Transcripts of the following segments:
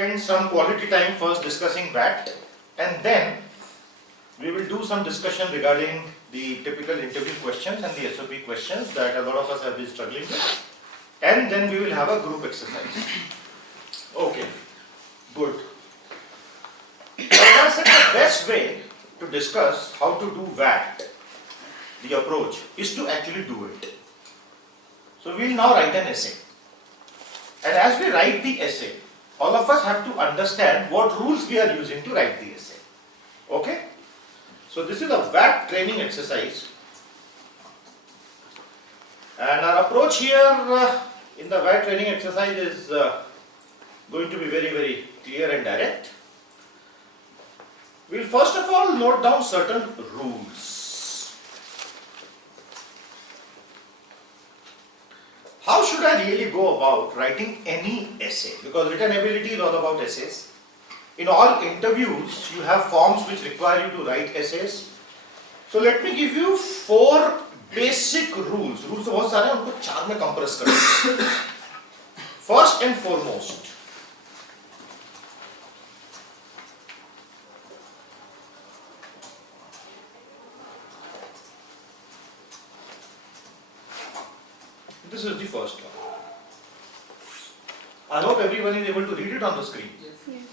spend some quality time first discussing VAT, and then we will do some discussion regarding the typical interview questions and the SOP questions that a lot of us have been struggling with, and then we will have a group exercise. Okay, good. I said the best way to discuss how to do VAT, the approach, is to actually do it. So we will now write an essay. And as we write the essay, all of us have to understand what rules we are using to write the essay. Okay? So this is a VAT training exercise. And our approach here in the VAT training exercise is going to be very, very clear and direct. We will first of all note down certain rules. How should I really go about writing any essay? Because written ability is all about essays. In all interviews, you have forms which require you to write essays. So let me give you 4 basic rules. Rules तो बहुत सारे हैं, उनको 4 में compress करें. First and foremost, this is the first one. I hope everyone is able to read it on the screen. Yes.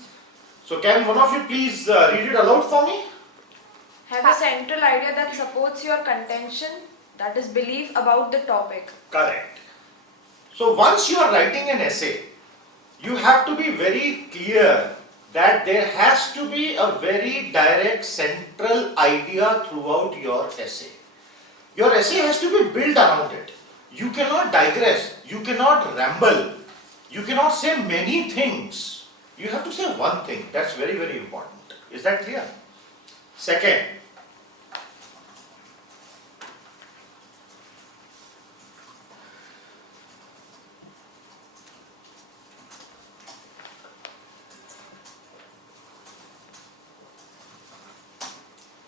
So can one of you please read it aloud for me? Have a central idea that supports your contention, that is belief about the topic. Correct. So once you are writing an essay, you have to be very clear that there has to be a very direct central idea throughout your essay. Your essay has to be built around it. You cannot digress, you cannot ramble, you cannot say many things. You have to say one thing. That's very, very important. Is that clear? Second,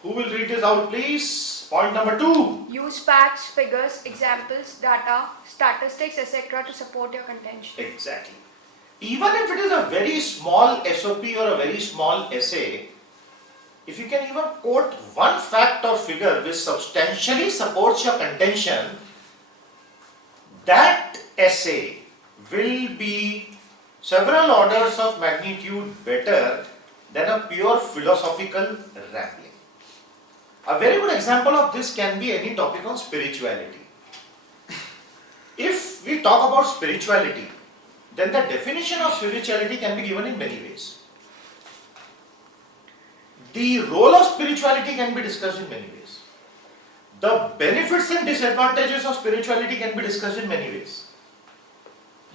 who will read this out, please? Point number 2. Use facts, figures, examples, data, statistics, etc. to support your contention. Exactly. Even if it is a very small SOP or a very small essay, if you can even quote one fact or figure which substantially supports your contention, that essay will be several orders of magnitude better than a pure philosophical rambling. A very good example of this can be any topic on spirituality. If we talk about spirituality, then the definition of spirituality can be given in many ways. The role of spirituality can be discussed in many ways. The benefits and disadvantages of spirituality can be discussed in many ways.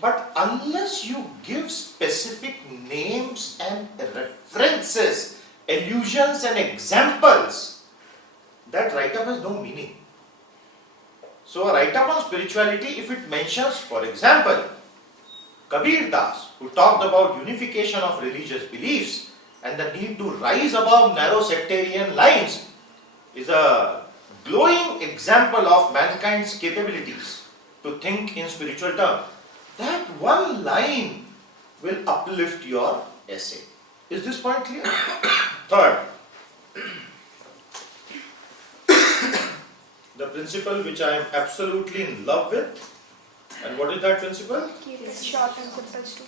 But unless you give specific names and references, allusions and examples, that write-up has no meaning. So a write-up on spirituality, if it mentions, for example, Kabir Das, who talked about unification of religious beliefs and the need to rise above narrow sectarian lines, is a glowing example of mankind's capabilities to think in spiritual terms. That one line will uplift your essay. Is this point clear? Third, the principle which I am absolutely in love with. And what is that principle? Keep it short and simple, too.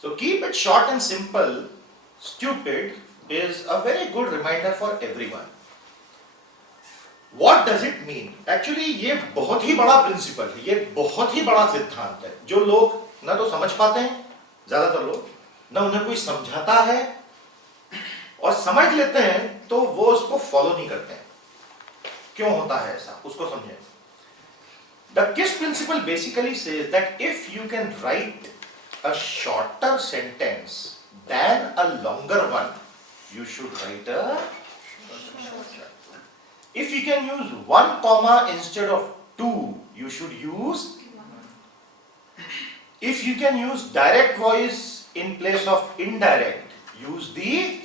So keep it short and simple, stupid, is a very good reminder for everyone. What does it mean? Actually ये बहुत ही बड़ा principle है, ये बहुत ही बड़ा सिद्धांत है, जो लोग ना तो समझ पाते हैं, ज़्यादातर लोग, ना उन्हें कोई समझाता है, और समझ लेते हैं तो वो उसको फॉलो नहीं करते हैं. क्यों होता है ऐसा? उसको समझें. The KISS principle basically says that if you can write a shorter sentence than a longer one, you should write a shorter. If you can use 1 comma instead of 2, you should use. If you can use direct voice in place of indirect, use the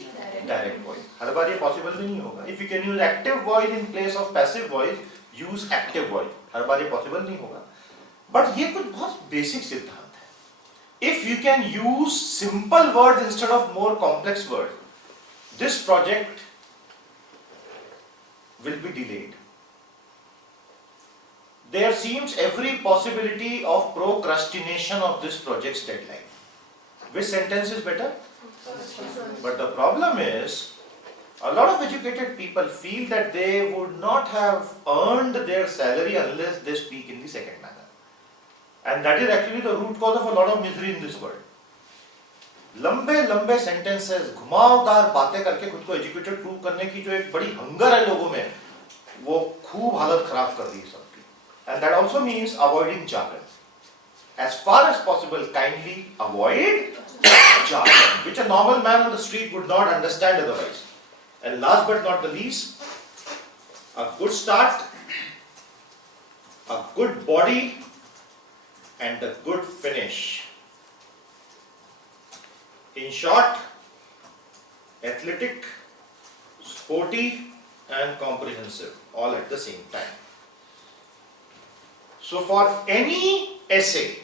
direct voice. हर बार ये possible भी नहीं होगा. If you can use active voice in place of passive voice, use active voice. हर बार ये possible नहीं होगा. But ये कुछ बहुत बेसिक सिद्धांत है. If you can use simple words instead of more complex words, this project will be delayed. There seems every possibility of procrastination of this project's deadline. Which sentence is better? But the problem is, a lot of educated people feel that they would not have earned their salary unless they speak in the second manner. And that is actually the root cause of a lot of misery in this world. लंबे लंबे sentences, घुमावदार बातें करके खुद को educated prove करने की जो एक बड़ी हंगर है लोगों में, वो खूब हालत खराब कर दी है सबकी. And that also means avoiding jargon. As far as possible, kindly avoid jargon, which a normal man on the street would not understand otherwise. And last but not the least, a good start, a good body, and a good finish. In short, athletic, sporty, and comprehensive, all at the same time. So for any essay,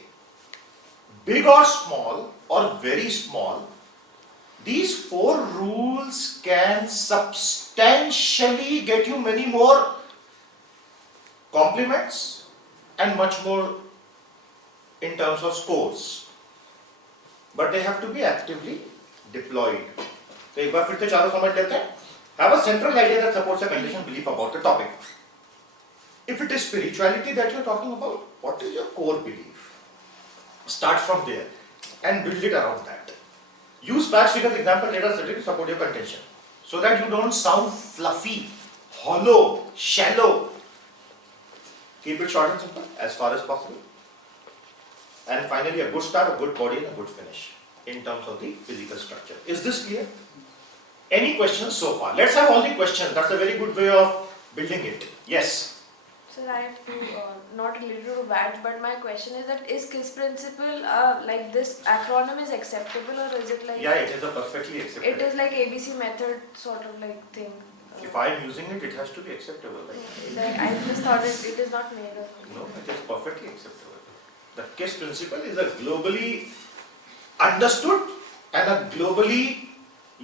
big or small or very small, these 4 rules can substantially get you many more compliments and much more in terms of scores. But they have to be actively deployed. So एक बार फिर से चारों समझ लेते हैं. Have a central idea that supports a conditioned belief about the topic. If it is spirituality that you are talking about, what is your core belief? Start from there and build it around that. Use facts, figures, example, data, study to support your contention, so that you don't sound fluffy, hollow, shallow. Keep it short and simple as far as possible. And finally, a good start, a good body, and a good finish in terms of the physical structure. Is this clear? Any questions so far? Let's have all the questions. That's a very good way of building it. Yes. Sir, I have to, not related to that, but my question is that is KISS principle, like this acronym is acceptable, or is it like... Yeah, it is a perfectly acceptable. It is like ABC method sort of like thing. If I am using it, it has to be acceptable, right? Like I just thought it is not made up. No, it is perfectly acceptable. The KISS principle is a globally understood and a globally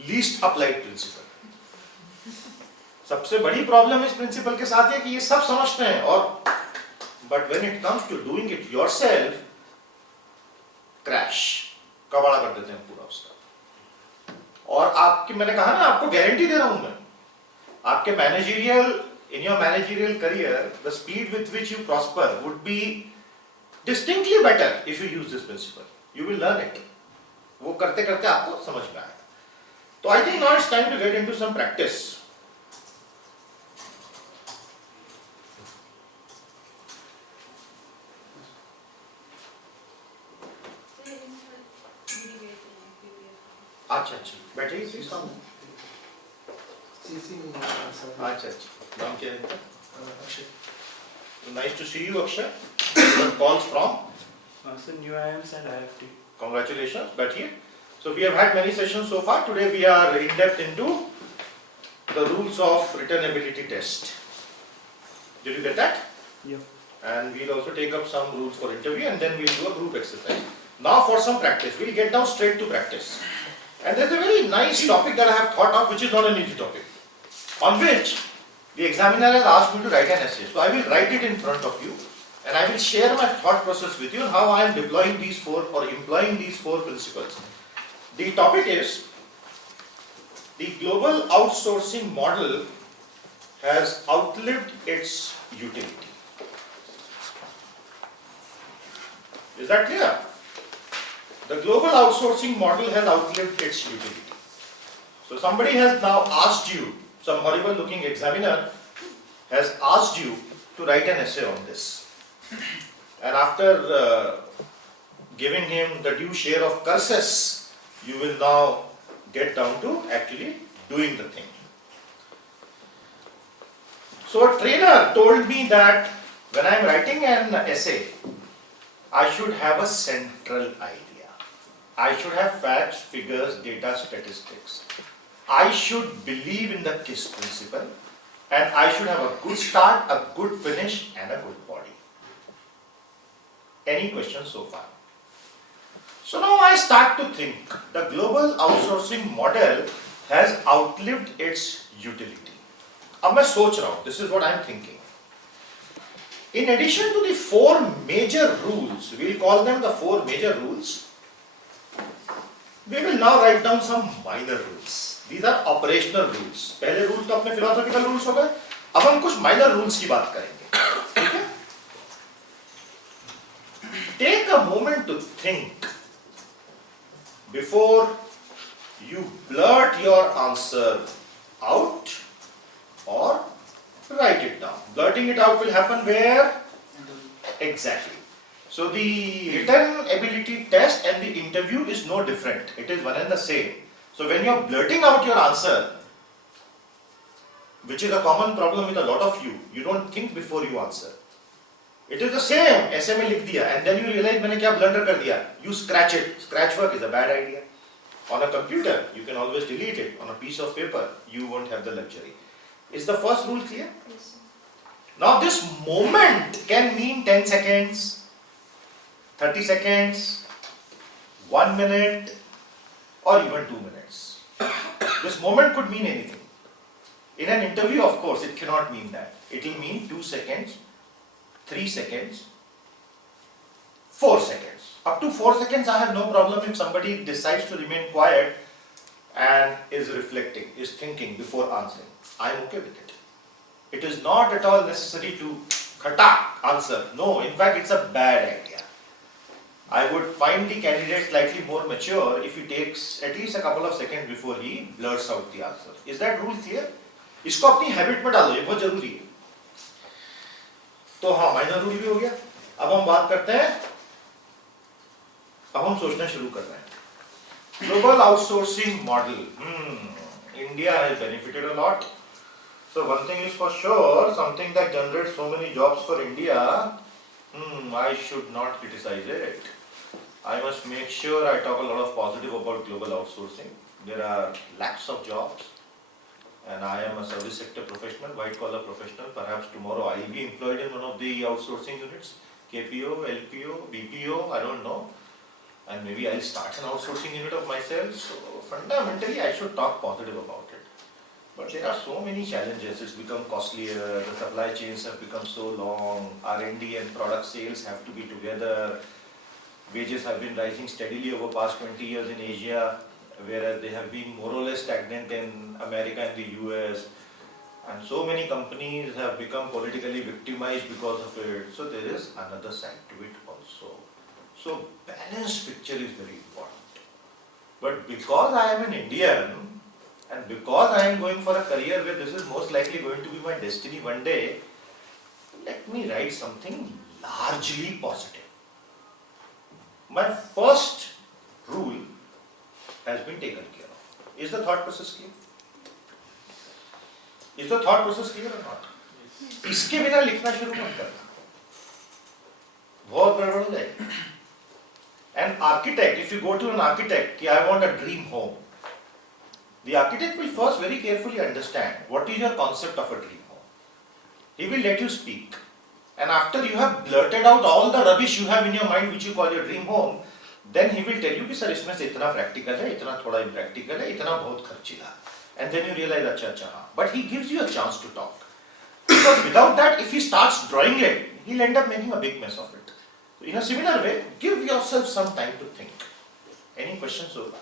least applied principle. सबसे बड़ी problem इस principal के साथ है कि ये सब समझते हैं और but when it comes to doing it yourself, crash, कबाड़ा कर देते हैं पूरा उसका. और आपकी, मैंने कहा ना, आपको गारंटी दे रहा हूं मैं, आपके managerial, in your managerial career, the speed with which you prosper would be distinctly better if you use this principle. You will learn it. वो करते करते आपको समझ में आएगा. तो I think now it's time to get into some practice. अच्छा अच्छा, बैठिए प्लीज. अच्छा अच्छा, नाम क्या है इनका? Akshay. Nice to see you, Akshay. Calls from? So new IIMs and IFT. Congratulations, बैठिए. So we have had many sessions so far. Today we are in depth into the rules of written ability test. Did you get that? Yeah. And we'll also take up some rules for interview, and then we'll do a group exercise. Now for some practice. We'll get down straight to practice. And there's a very nice topic that I have thought of, which is not an easy topic, on which the examiner has asked me to write an essay. So I will write it in front of you, and I will share my thought process with you on how I am deploying these 4 or employing these 4 principles. The topic is, the global outsourcing model has outlived its utility. Is that clear? The global outsourcing model has outlived its utility. So somebody has now asked you, some horrible looking examiner has asked you to write an essay on this. And after giving him the due share of curses, you will now get down to actually doing the thing. So a trainer told me that when I am writing an essay, I should have a central idea. I should have facts, figures, data, statistics. I should believe in the KISS principle, and I should have a good start, a good finish, and a good body. Any questions so far? So now I start to think the global outsourcing model has outlived its utility. अब मैं सोच रहा हूँ, this is what I am thinking. In addition to the four major rules, we'll call them the four major rules, we will now write down some minor rules. These are operational rules. पहले rules तो अपने philosophical rules हो गए, अब हम कुछ minor rules की बात करेंगे. ठीक है? Take a moment to think before you blurt your answer out or write it down. Blurting it out will happen where? Exactly. So the written ability test and the interview is no different. It is one and the same. So when you are blurting out your answer, which is a common problem with a lot of you don't think before you answer. It is the same. ऐसे में लिख दिया and then you realize मैंने क्या blunder कर दिया. You scratch it. Scratch work is a bad idea. On a computer, you can always delete it. On a piece of paper, you won't have the luxury. Is the first rule clear? Yes, sir. Now this moment can mean 10 seconds, 30 seconds, 1 minute, or even 2 minutes. This moment could mean anything. In an interview, of course, it cannot mean that. It will mean 2 seconds, 3 seconds, 4 seconds. Up to 4 seconds, I have no problem if somebody decides to remain quiet and is reflecting, is thinking before answering. I am okay with it. It is not at all necessary to khatak answer. No, in fact, it's a bad idea. I would find the candidate slightly more mature if he takes at least a couple of seconds before he blurts out the answer. Is that rule clear? इसको अपनी habit में डालो, ये बहुत जरूरी है. तो हाँ, माइनर रूल भी हो गया. अब हम बात करते हैं, अब हम सोचना शुरू कर रहे हैं. Global outsourcing model. India has benefited a lot. So one thing is for sure, something that generates so many jobs for India, I should not criticize it. I must make sure I talk a lot of positive about global outsourcing. There are lakhs of jobs, and I am a service sector professional, white collar professional. Perhaps tomorrow I will be employed in one of the outsourcing units, KPO, LPO, BPO, I don't know. And maybe I'll start an outsourcing unit of myself. So fundamentally, I should talk positive about it. But there are so many challenges. It's become costlier. The supply chains have become so long. R&D and product sales have to be together. Wages have been rising steadily over past 20 years in Asia, whereas they have been more or less stagnant in America and the US. And so many companies have become politically victimized because of it. So there is another side to it also. So balanced picture is very important. But because I am an Indian and because I am going for a career where this is most likely going to be my destiny one day, let me write something largely positive. My first rule has been taken care of. Is the thought process clear? Is the thought process clear or not? इसके बिना लिखना शुरू मत करना, बहुत गड़बड़ हो जाएगी. An architect, if you go to an architect, I want a dream home. The architect will first very carefully understand what is your concept of a dream home. He will let you speak. And after you have blurted out all the rubbish you have in your mind which you call your dream home, then he will tell you कि sir इसमें से इतना practical है, इतना थोड़ा impractical है, इतना बहुत खर्चीला. And then you realize अच्छा हाँ. But he gives you a chance to talk. Because without that, if he starts drawing it, he'll end up making a big mess of it. So in a similar way, give yourself some time to think. Any questions so far?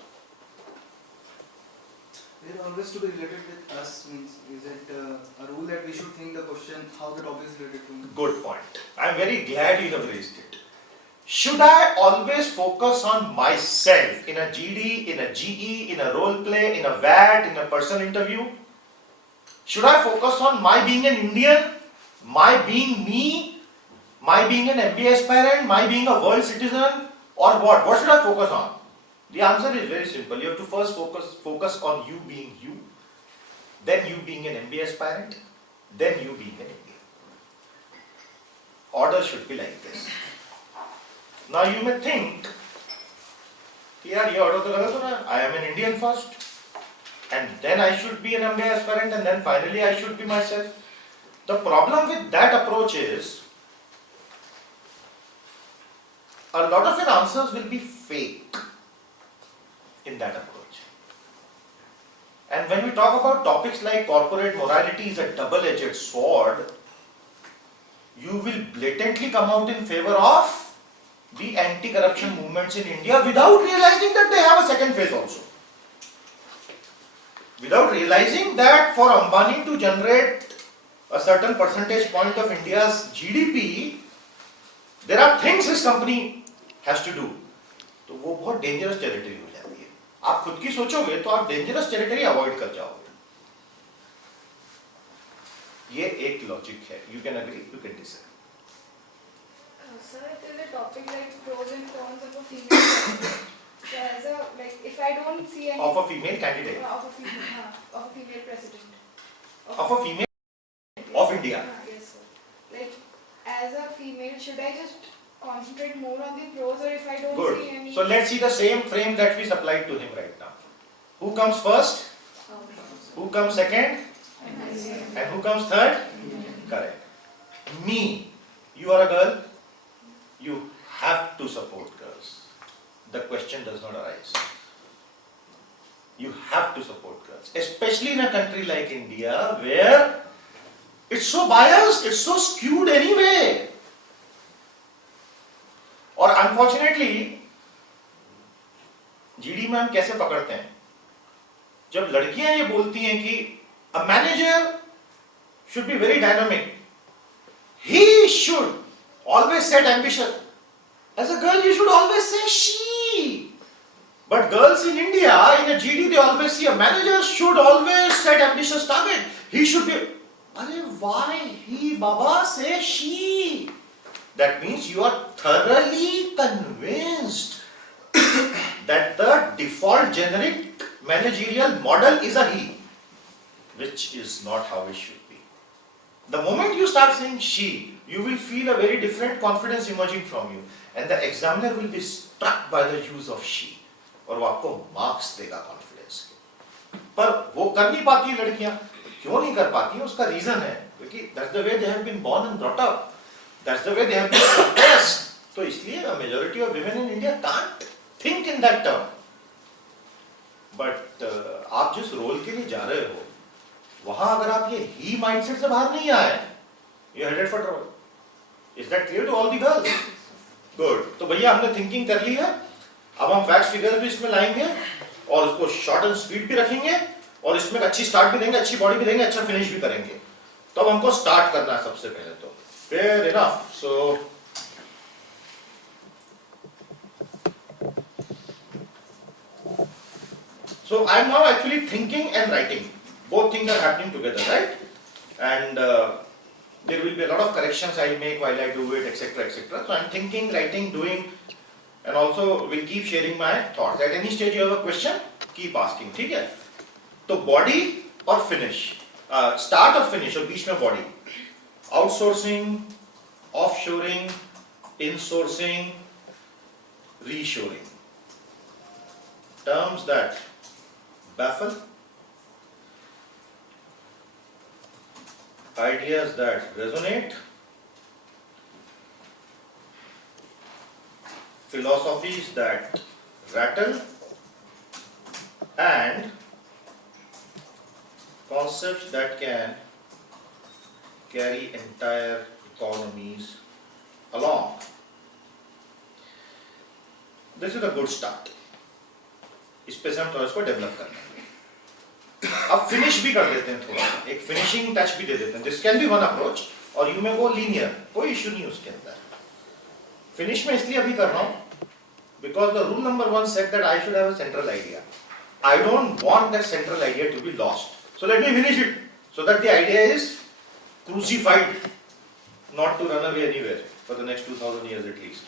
Is it always to be related with us? Means is it a rule that we should think the question how the topic is related to me? Good point. I am very glad you have raised it. Should I always focus on myself in a GD, in a GE, in a role play, in a VAT, in a personal interview? Should I focus on my being an Indian, my being me, my being an MBA aspirant, my being a world citizen, or what? What should I focus on? The answer is very simple. You have to first focus on you being you, then you being an MBA aspirant, then you being an Indian. Order should be like this. Now you may think, यार ये order तो गलत हो रहा है. I am an Indian first, and then I should be an MBA aspirant, and then finally I should be myself. The problem with that approach is, a lot of your answers will be fake in that approach. And when we talk about topics like corporate morality is a double-edged sword, you will blatantly come out in favor of the anti-corruption movements in India without realizing that they have a second phase also. Without realizing that for Ambani to generate a certain percentage point of India's GDP, there are things his company has to do. तो वो बहुत dangerous territory हो जाती है. आप खुद की सोचोगे तो आप dangerous territory avoid कर जाओगे. ये एक logic है. You can agree, you can disagree. Sir, it is a topic like pros and cons of a female candidate. So as a like, if I don't see any Of a female candidate. of a female president. Of a female of India. Yes, sir. Like as a female, should I just concentrate more on the pros, or if I don't see any? Good. So let's see the same frame that we supplied to him right now. Who comes first? Who comes second? And who comes third? Correct. Me. You are a girl. You have to support girls. The question does not arise. You have to support girls. Especially in a country like India where it's so biased, it's so skewed anyway. और unfortunately GD में हम कैसे पकड़ते हैं जब लड़कियां ये बोलती हैं कि a manager should be very dynamic he should always set ambition as a girl you should always say she but girls in India in a GD they always say a manager should always set ambitious target he should be अरे why he बाबा say she. That means you are thoroughly convinced that the default generic managerial model is a he, which is not how it should be. The moment you start saying she, you will feel a very different confidence emerging from you, and the examiner will be struck by the use of she, और वो आपको marks देगा confidence के. पर वो कर नहीं पाती लड़कियां. क्यों नहीं कर पाती? उसका reason है क्योंकि that's the way they have been born and brought up. That's the way they have been suppressed. तो इसलिए a majority of women in India can't think in that term. But आप जिस रोल के लिए जा रहे हो, वहां अगर आप ये ही माइंडसेट से बाहर नहीं आए, you're headed for trouble. Is that clear to all the girls? Good. तो भैया हमने थिंकिंग कर ली है. अब हम फैक्ट्स फिगर्स भी इसमें लाएंगे और उसको शॉर्ट एंड स्वीट भी रखेंगे और इसमें अच्छी स्टार्ट भी देंगे, अच्छी बॉडी भी देंगे, अच्छा फिनिश भी करेंगे. तो अब हमको स्टार्ट करना है सबसे पहले तो. Fair enough. So I'm now actually thinking and writing. Both things are happening together, right? And there will be a lot of corrections I'll make while I do it, etc., etc. So I'm thinking, writing, doing, and also will keep sharing my thoughts. At any stage you have a question, keep asking. ठीक है? तो body और finish, start और finish और बीच में body. Outsourcing, offshoring, insourcing, reshoring. Terms that baffle, ideas that resonate, philosophies that rattle, and concepts that can carry entire economies along. This is a good start. इस पे से हम थोड़ा इसको डेवलप कर लेंगे. अब फिनिश भी कर देते हैं थोड़ा सा, एक फिनिशिंग टच भी दे देते हैं. This can be one approach और यू में गो लीनियर, कोई इशू नहीं उसके अंदर. फिनिश में इसलिए अभी कर रहा हूँ because the rule number 1 said that I should have a central idea. I don't want that central idea to be lost. So let me finish it so that the idea is crucified, not to run away anywhere for the next 2000 years at least.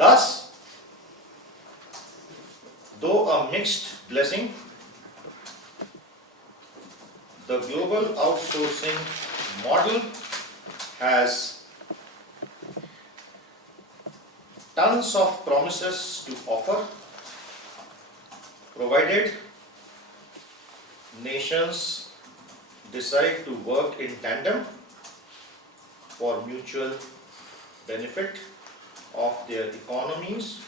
Thus, though a mixed blessing, the global outsourcing model has tons of promises to offer, provided nations decide to work in tandem for mutual benefit of their economies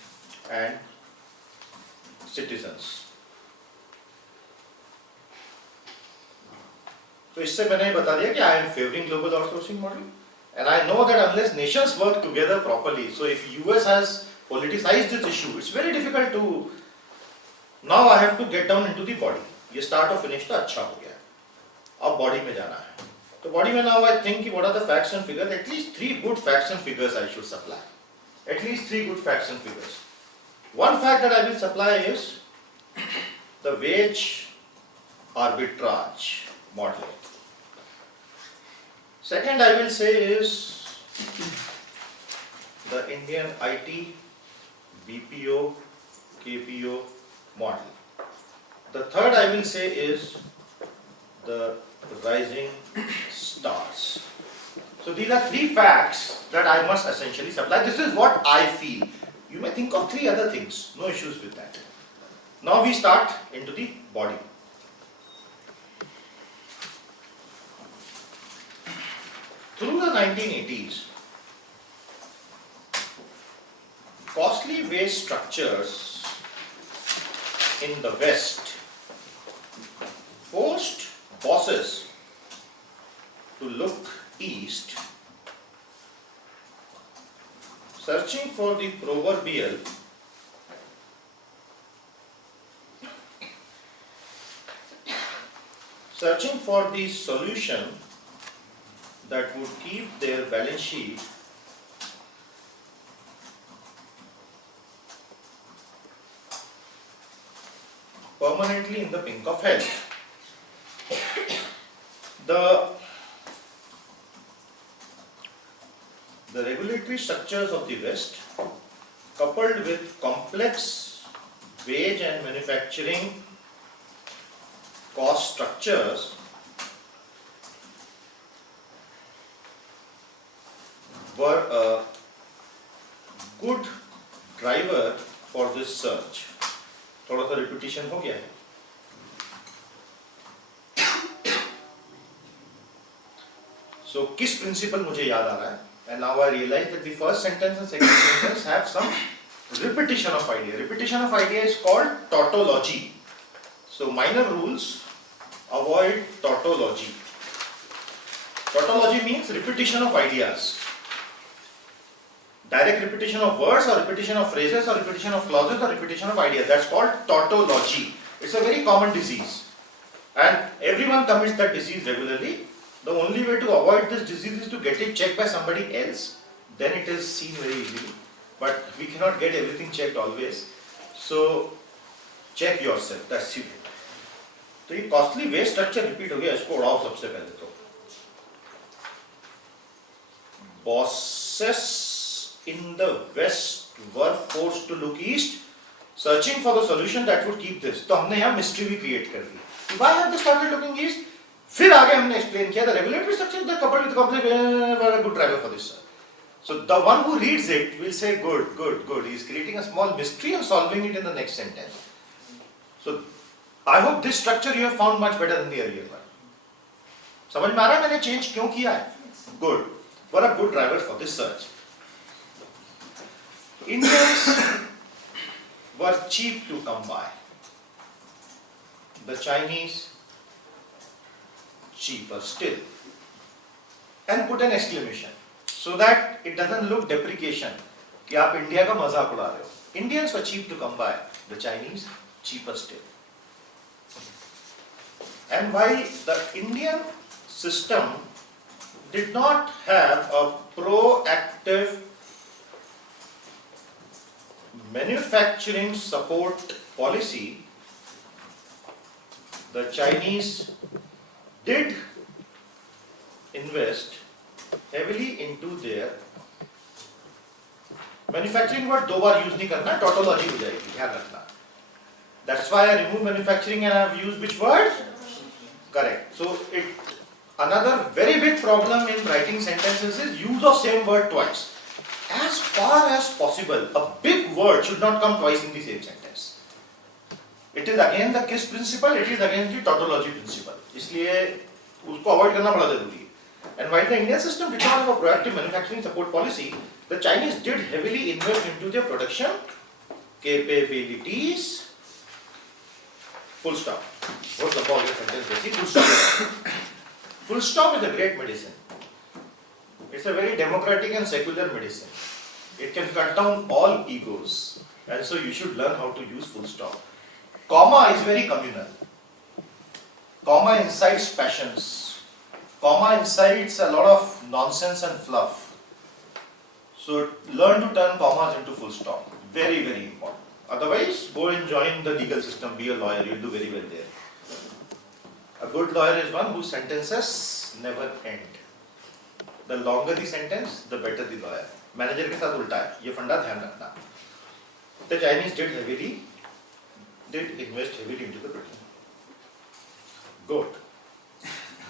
and citizens. तो इससे मैंने बता दिया कि I am favoring global outsourcing model, and I know that unless nations work together properly, so if US has politicized this issue, it's very difficult to. Now I have to get down into the body. ये start और finish तो अच्छा हो गया, अब body में जाना है. तो body में now I think what are the facts and figures? At least 3 good facts and figures I should supply. At least 3 good facts and figures. One fact that I will supply is the wage arbitrage model. Second I will say is the Indian IT BPO KPO model. The third I will say is the rising stars. So these are 3 facts that I must essentially supply. This is what I feel. You may think of 3 other things, no issues with that. Now we start into the body. Through the 1980s, costly wage structures in the West forced bosses to look east, searching for the proverbial solution that would keep their balance sheet permanently in the pink of health. The regulatory structures of the West, coupled with complex wage and manufacturing cost structures, were a good driver for this surge. थोड़ा सा repetition हो गया है. So किस principle मुझे याद आ रहा है? And now I realize that the first sentence and second sentence have some repetition of idea. Repetition of idea is called tautology. So minor rules avoid tautology. Tautology means repetition of ideas. Direct repetition of words or repetition of phrases or repetition of clauses or repetition of ideas. That's called tautology. It's a very common disease. And everyone commits that disease regularly. The only way to avoid this disease is to get it checked by somebody else. Then it is seen very easily. But we cannot get everything checked always. So check yourself. That's it. तो ये costly wage structure repeat हो गया. इसको उड़ाओ सबसे पहले तो. Bosses in the West were forced to look east, searching for the solution that would keep this. तो हमने यहाँ mystery भी create कर दी. Why have they started looking east? फिर आगे हमने explain किया the regulatory structure that coupled with complex were a good driver for this. So the one who reads it will say good, good, good. He is creating a small mystery and solving it in the next sentence. So I hope this structure you have found much better than the earlier one. समझ में आ रहा है मैंने change क्यों किया है? Good. Were a good driver for this search. Indians were cheap to come by. The Chinese cheaper still. And put an exclamation so that it doesn't look deprecation कि आप इंडिया का मजाक उड़ा रहे हो. Indians were cheap to come by. The Chinese cheaper still. And while the Indian system did not have a proactive manufacturing support policy, the Chinese did invest heavily into their manufacturing. word दो बार use नहीं करना, tautology हो जाएगी, ध्यान रखना. That's why I removed manufacturing and I have used which word? Correct. So another very big problem in writing sentences is use of same word twice. As far as possible, a big word should not come twice in the same sentence. It is again the KISS principle, it is against the tautology principle. इसलिए उसको avoid करना बड़ा जरूरी है. And while the Indian system did not have a proactive manufacturing support policy, the Chinese did heavily invest into their production capabilities. Full stop. What's the point of sentence? Full stop. Full stop is a great medicine. It's a very democratic and secular medicine. It can cut down all egos. And so you should learn how to use full stop. Comma is very communal. Comma incites passions. Comma incites a lot of nonsense and fluff. So learn to turn commas into full stop. Very, very important. Otherwise, go and join the legal system, be a lawyer, you'll do very well there. A good lawyer is one whose sentences never end. The longer the sentence, the better the lawyer. Manager के साथ उल्टा है, ये फंडा ध्यान रखना. The Chinese did invest heavily into the production. Good.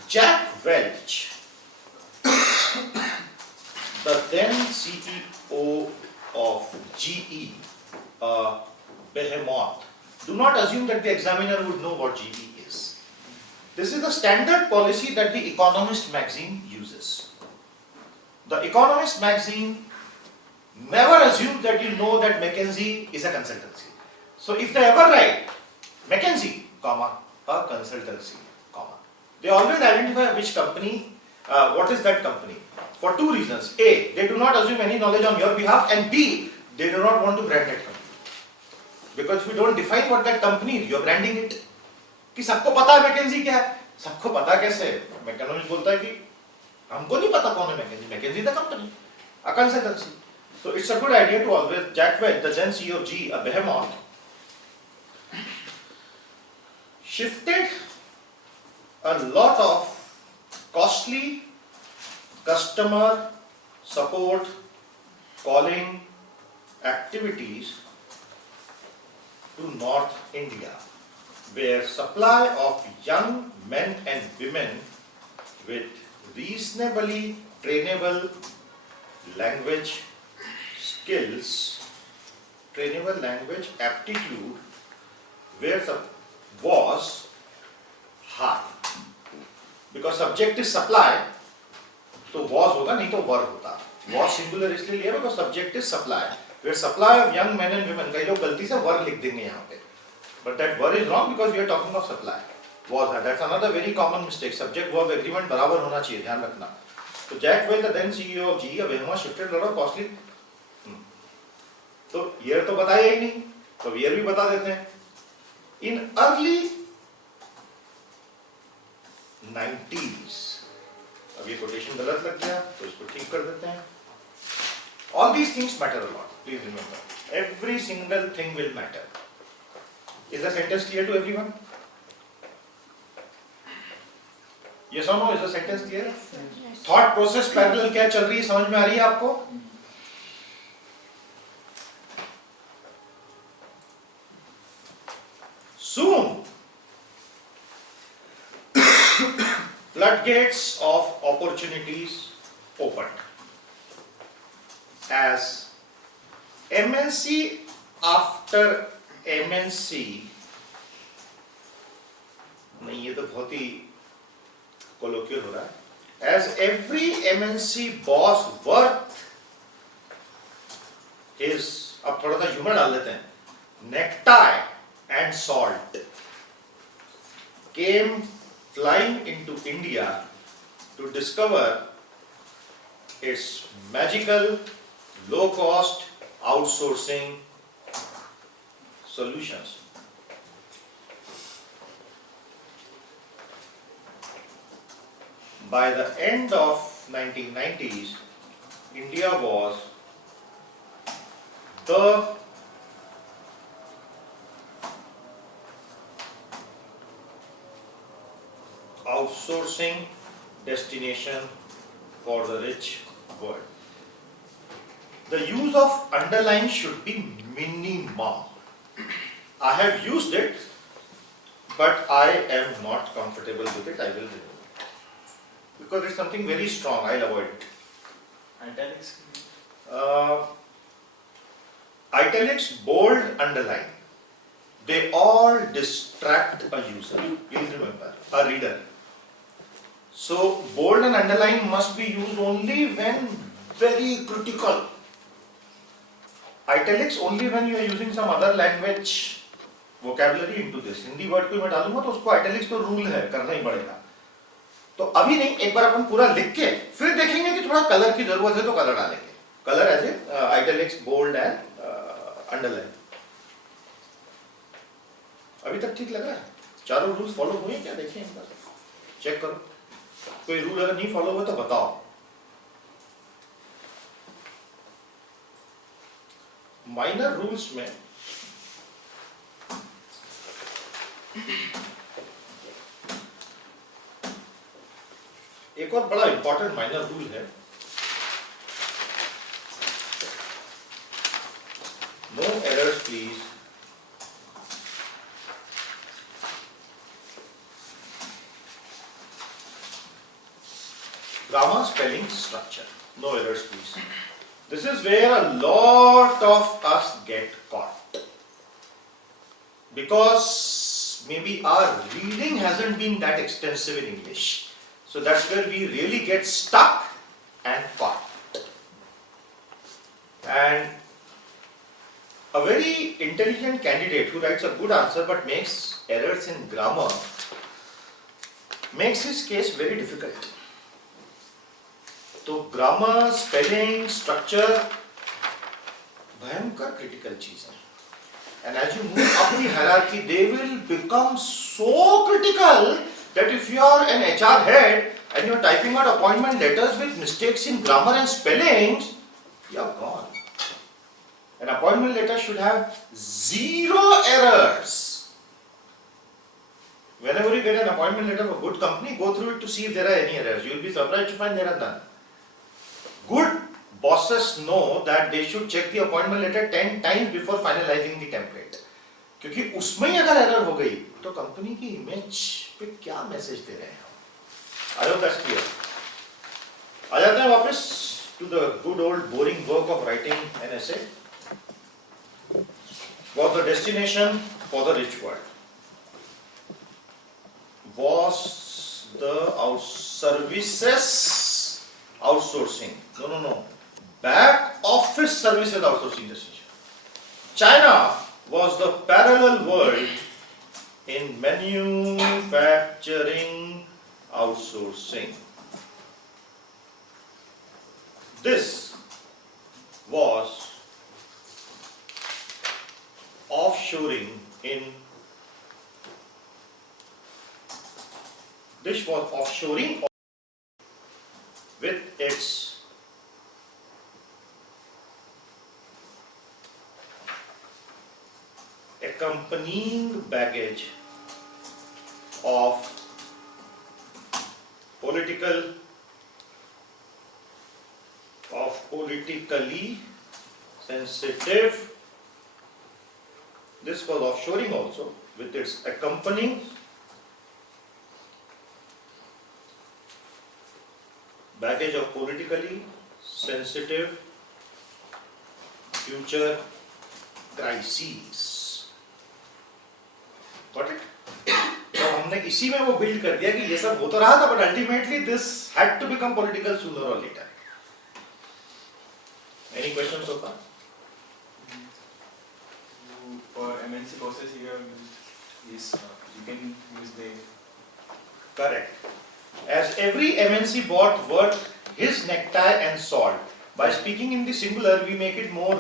Jack Welch, the then CEO of GE, behemoth. Do not assume that the examiner would know what GE is. This is the standard policy that the Economist magazine uses. The Economist magazine never assumes that you know that McKinsey is a consultancy. So if they ever write McKinsey, comma, a consultancy, comma, they always identify which company, what is that company, for two reasons. A, they do not assume any knowledge on your behalf, and B, they do not want to brand that company. Because if you don't define what that company is, you are branding it. कि सबको पता है McKinsey क्या है? सबको पता कैसे? McKinsey बोलता है कि हमको नहीं पता कौन है McKinsey. McKinsey is the company, a consultancy. So it's a good idea to always, Jack Welch, the then CEO of GE, a behemoth, shifted a lot of costly customer support calling activities to North India, where supply of young men and women with reasonably trainable language skills, trainable language aptitude, was high. Because subject is supply, तो was होगा नहीं तो were होता. Was singular इसलिए लिया because subject is supply. Where supply of young men and women, कई लोग गलती से were लिख देंगे यहाँ पे. But that were is wrong because we are talking of supply. Was है. That's another very common mistake. Subject verb agreement बराबर होना चाहिए, ध्यान रखना. So Jack Welch, the then CEO of GE, a behemoth, shifted a lot of costly. तो year तो बताया ही नहीं, तो year भी बता देते हैं. In early 90s, अब ये quotation गलत लग गया, तो इसको ठीक कर देते हैं. All these things matter a lot. Please remember, every single thing will matter. Is the sentence clear to everyone? Yes or no? Is the sentence clear? Thought process parallel क्या चल रही है, समझ में आ रही है आपको? Soon, floodgates of opportunities opened. As MNC after MNC, नहीं ये तो बहुत ही colloquial हो रहा है. As every MNC boss worth his, अब थोड़ा सा humor डाल देते हैं, necktie and salt, came flying into India to discover its magical low-cost outsourcing solutions. By the end of 1990s, India was the outsourcing destination for the rich world. The use of underline should be minimum. I have used it, but I am not comfortable with it. I will remove it. Because it's something very strong, I'll avoid it. Italics. Italics, bold, underline. They all distract a user. Please remember, a reader. So bold and underline must be used only when very critical. Italics only when you are using some other language vocabulary into this. Hindi word कोई मैं डालूंगा तो उसको italics तो rule है, करना ही पड़ेगा. तो अभी नहीं, एक बार अपन पूरा लिख के फिर देखेंगे कि थोड़ा कलर की जरूरत है तो कलर डालेंगे. Colour as a italics, bold and underline. अभी तक ठीक लग रहा है? चारों रूल्स फॉलो हुए क्या? देखें एक बार, चेक करो. कोई रूल अगर नहीं फॉलो हुआ तो बताओ. माइनर रूल्स में एक और बड़ा इंपॉर्टेंट माइनर रूल है. No errors please. Grammar, spelling, structure. No errors, please. This is where a lot of us get caught. Because maybe our reading hasn't been that extensive in English. So that's where we really get stuck and caught. And a very intelligent candidate who writes a good answer but makes errors in grammar makes his case very difficult. तो grammar, spelling, structure भयंकर critical चीज है. And as you move up the hierarchy, they will become so critical that if you are an HR head and you are typing out appointment letters with mistakes in grammar and spellings, you are gone. An appointment letter should have 0 errors. Whenever you get an appointment letter from a good company, go through it to see if there are any errors. You will be surprised to find there are none. Good bosses know that they should check the appointment letter 10 times before finalizing the template. क्योंकि उसमें ही अगर error हो गई तो company की image पे क्या message दे रहे हैं. I hope that's clear. आ जाते हैं वापस to the good old boring work of writing an essay. Was the destination for the rich world? Was the services outsourcing? No. Back office services outsourcing decision. China was the parallel world in manufacturing outsourcing. This was offshoring in with its accompanying baggage of politically sensitive. This was offshoring also with its accompanying baggage of politically sensitive future crises. Got it? तो हमने इसी में वो build कर दिया कि ये सब हो तो रहा था, but ultimately this had to become political sooner or later. Any questions so far? For MNC process you have used this, you can use the... Correct. As every MNC bought worth his necktie and salt. By speaking in the singular, we make it more.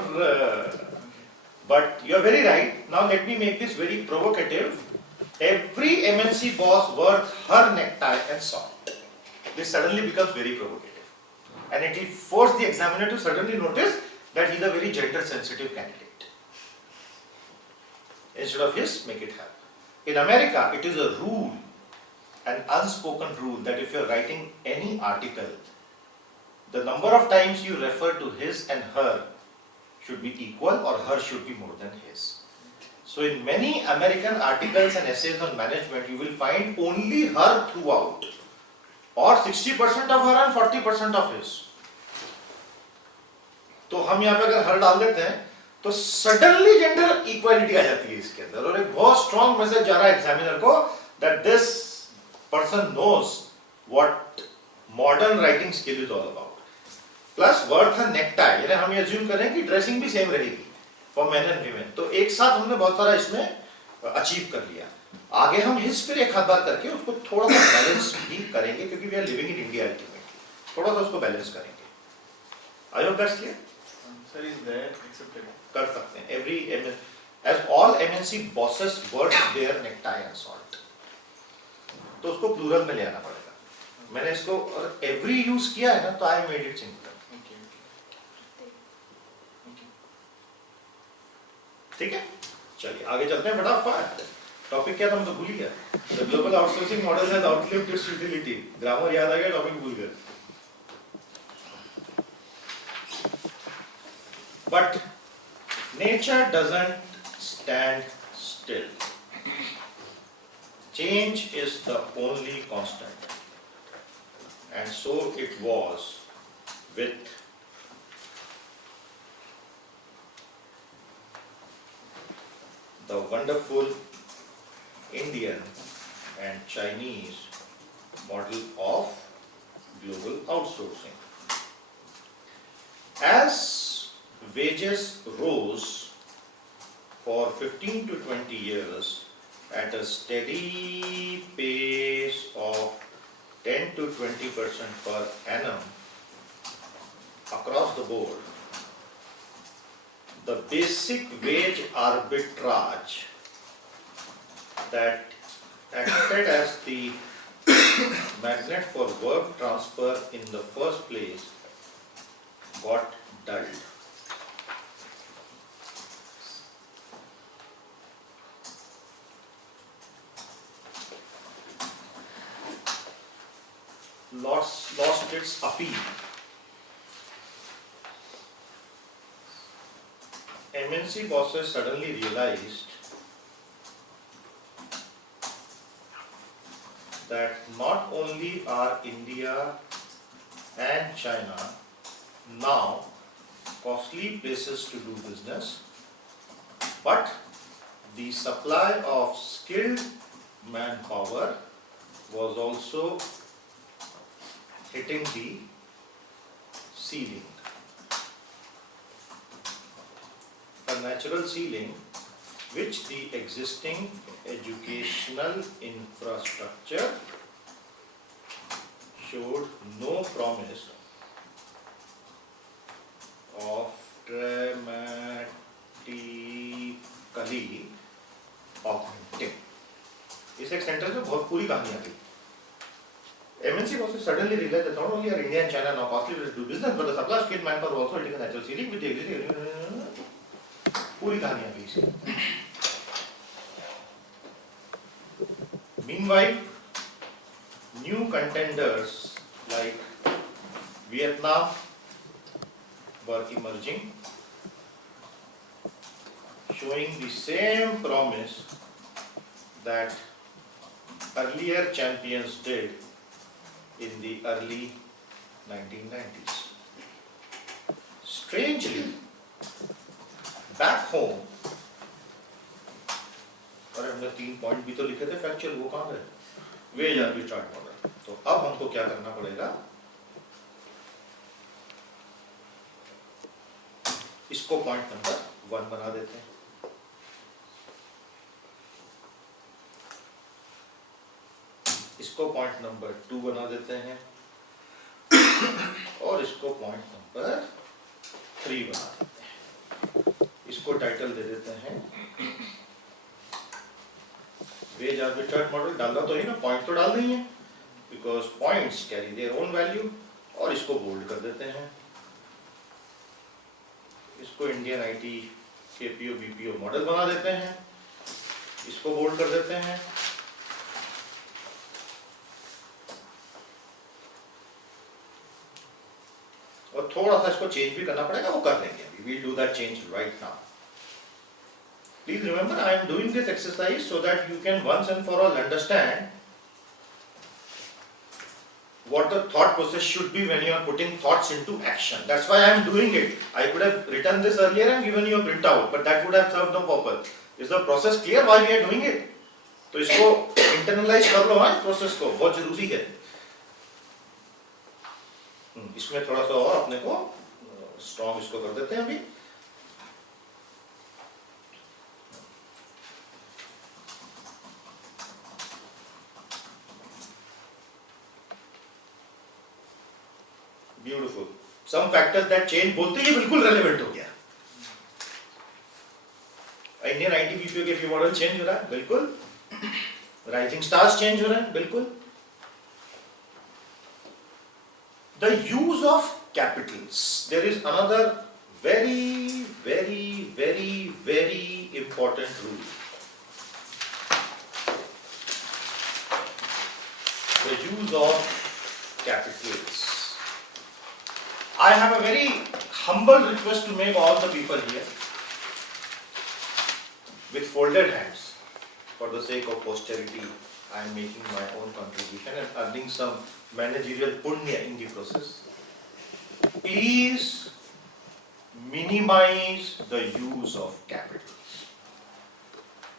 But you are very right. Now let me make this very provocative. Every MNC boss worth her necktie and salt. This suddenly becomes very provocative, and it will force the examiner to suddenly notice that he is a very gender-sensitive candidate. Instead of his, make it her. In America, it is a rule. An unspoken rule that if you are writing any article, the number of times you refer to his and her should be equal or her should be more than his. So in many American articles and essays on management, you will find only her throughout, or 60% of her and 40% of his. तो हम यहाँ पे अगर हर डाल देते हैं तो suddenly gender equality आ जाती है इसके अंदर, और एक बहुत स्ट्रॉन्ग मैसेज जा रहा है एग्जामिनर को that this person knows what modern writing skill is all about. Plus worth a necktie, यानी हम ये assume करें कि ड्रेसिंग भी सेम रहेगी for men and women. तो एक साथ हमने बहुत सारा इसमें अचीव कर लिया. आगे हम हिस फिर एक हाथ बार करके उसको थोड़ा सा बैलेंस भी करेंगे क्योंकि we are living in India ultimately. थोड़ा सा उसको बैलेंस करेंगे. I hope that's clear. Sir, is that accepted? कर सकते हैं. Every as all MNC bosses work their necktie and salt. तो उसको प्लूरल में ले आना पड़ेगा. मैंने इसको और एवरी यूज किया है ना तो I made it simple. Okay, okay. Okay. ठीक है, चलिए आगे चलते हैं फटाफट. टॉपिक क्या था मैं तो भूल गया. The global outsourcing model has outlived it's utility. Grammar याद आ गया, टॉपिक भूल गए. But nature doesn't stand still. Change is the only constant. And so it was with the wonderful Indian and Chinese model of global outsourcing. As wages rose for 15 to 20 years at a steady pace of 10 to 20% per annum across the board, the basic wage arbitrage that acted as the magnet for work transfer in the first place got dulled. Lost its appeal. MNC bosses suddenly realized that not only are India and China now costly places to do business, but the supply of skilled manpower was also hitting the ceiling. A natural ceiling which the existing educational infrastructure showed no promise of dramatically augmenting. इस एक sentence में बहुत पूरी कहानी आ गई. MNC bosses suddenly realized that not only are India and China now costly to do business, but the supply of skilled manpower also hitting a natural ceiling with the existing. पूरी कहानी आ गई इसकी. Meanwhile, new contenders like Vietnam were emerging, showing the same promise that earlier champions did in the early 1990s. Strangely, back home, और हमने 3 point भी तो लिखे थे फैक्चुअल, वो कहाँ गए? Wage arbitrage model. तो अब हमको क्या करना पड़ेगा? इसको पॉइंट नंबर 1 बना देते हैं. इसको पॉइंट नंबर 2 बना देते हैं और इसको पॉइंट नंबर 3 बना देते हैं. इसको टाइटल दे देते हैं वेज आर्बिट्राज मॉडल. डालना तो ही ना, पॉइंट तो डाल नहीं है because points carry their own value. और इसको बोल्ड कर देते हैं. इसको Indian IT KPO BPO model बना देते हैं. इसको बोल्ड कर देते हैं. और थोड़ा सा इसको चेंज भी करना पड़ेगा, वो कर लेंगे. We will do that change right now. Please remember, I am doing this exercise so that you can once and for all understand what the thought process should be when you are putting thoughts into action. That's why I am doing it. I could have written this earlier and given you a printout, but that would have served no purpose. Is the process clear why we are doing it? तो इसको internalize कर लो, हाँ, इस process को बहुत जरूरी है. इसमें थोड़ा सा और अपने को स्ट्रॉन्ग इसको कर देते हैं अभी। Beautiful. Some factors that change बोलते ही बिल्कुल रेलेवेंट हो गया। इंडियन आईटी बीपीओ के मॉडल चेंज हो रहा है, बिल्कुल। राइजिंग स्टार्स चेंज हो रहे हैं, बिल्कुल। The use of capitals. There is another very important rule. The use of capitals. I have a very humble request to make all the people here with folded hands. For the sake of posterity, I am making my own contribution and earning some managerial punya in the process. Please minimize the use of capitals.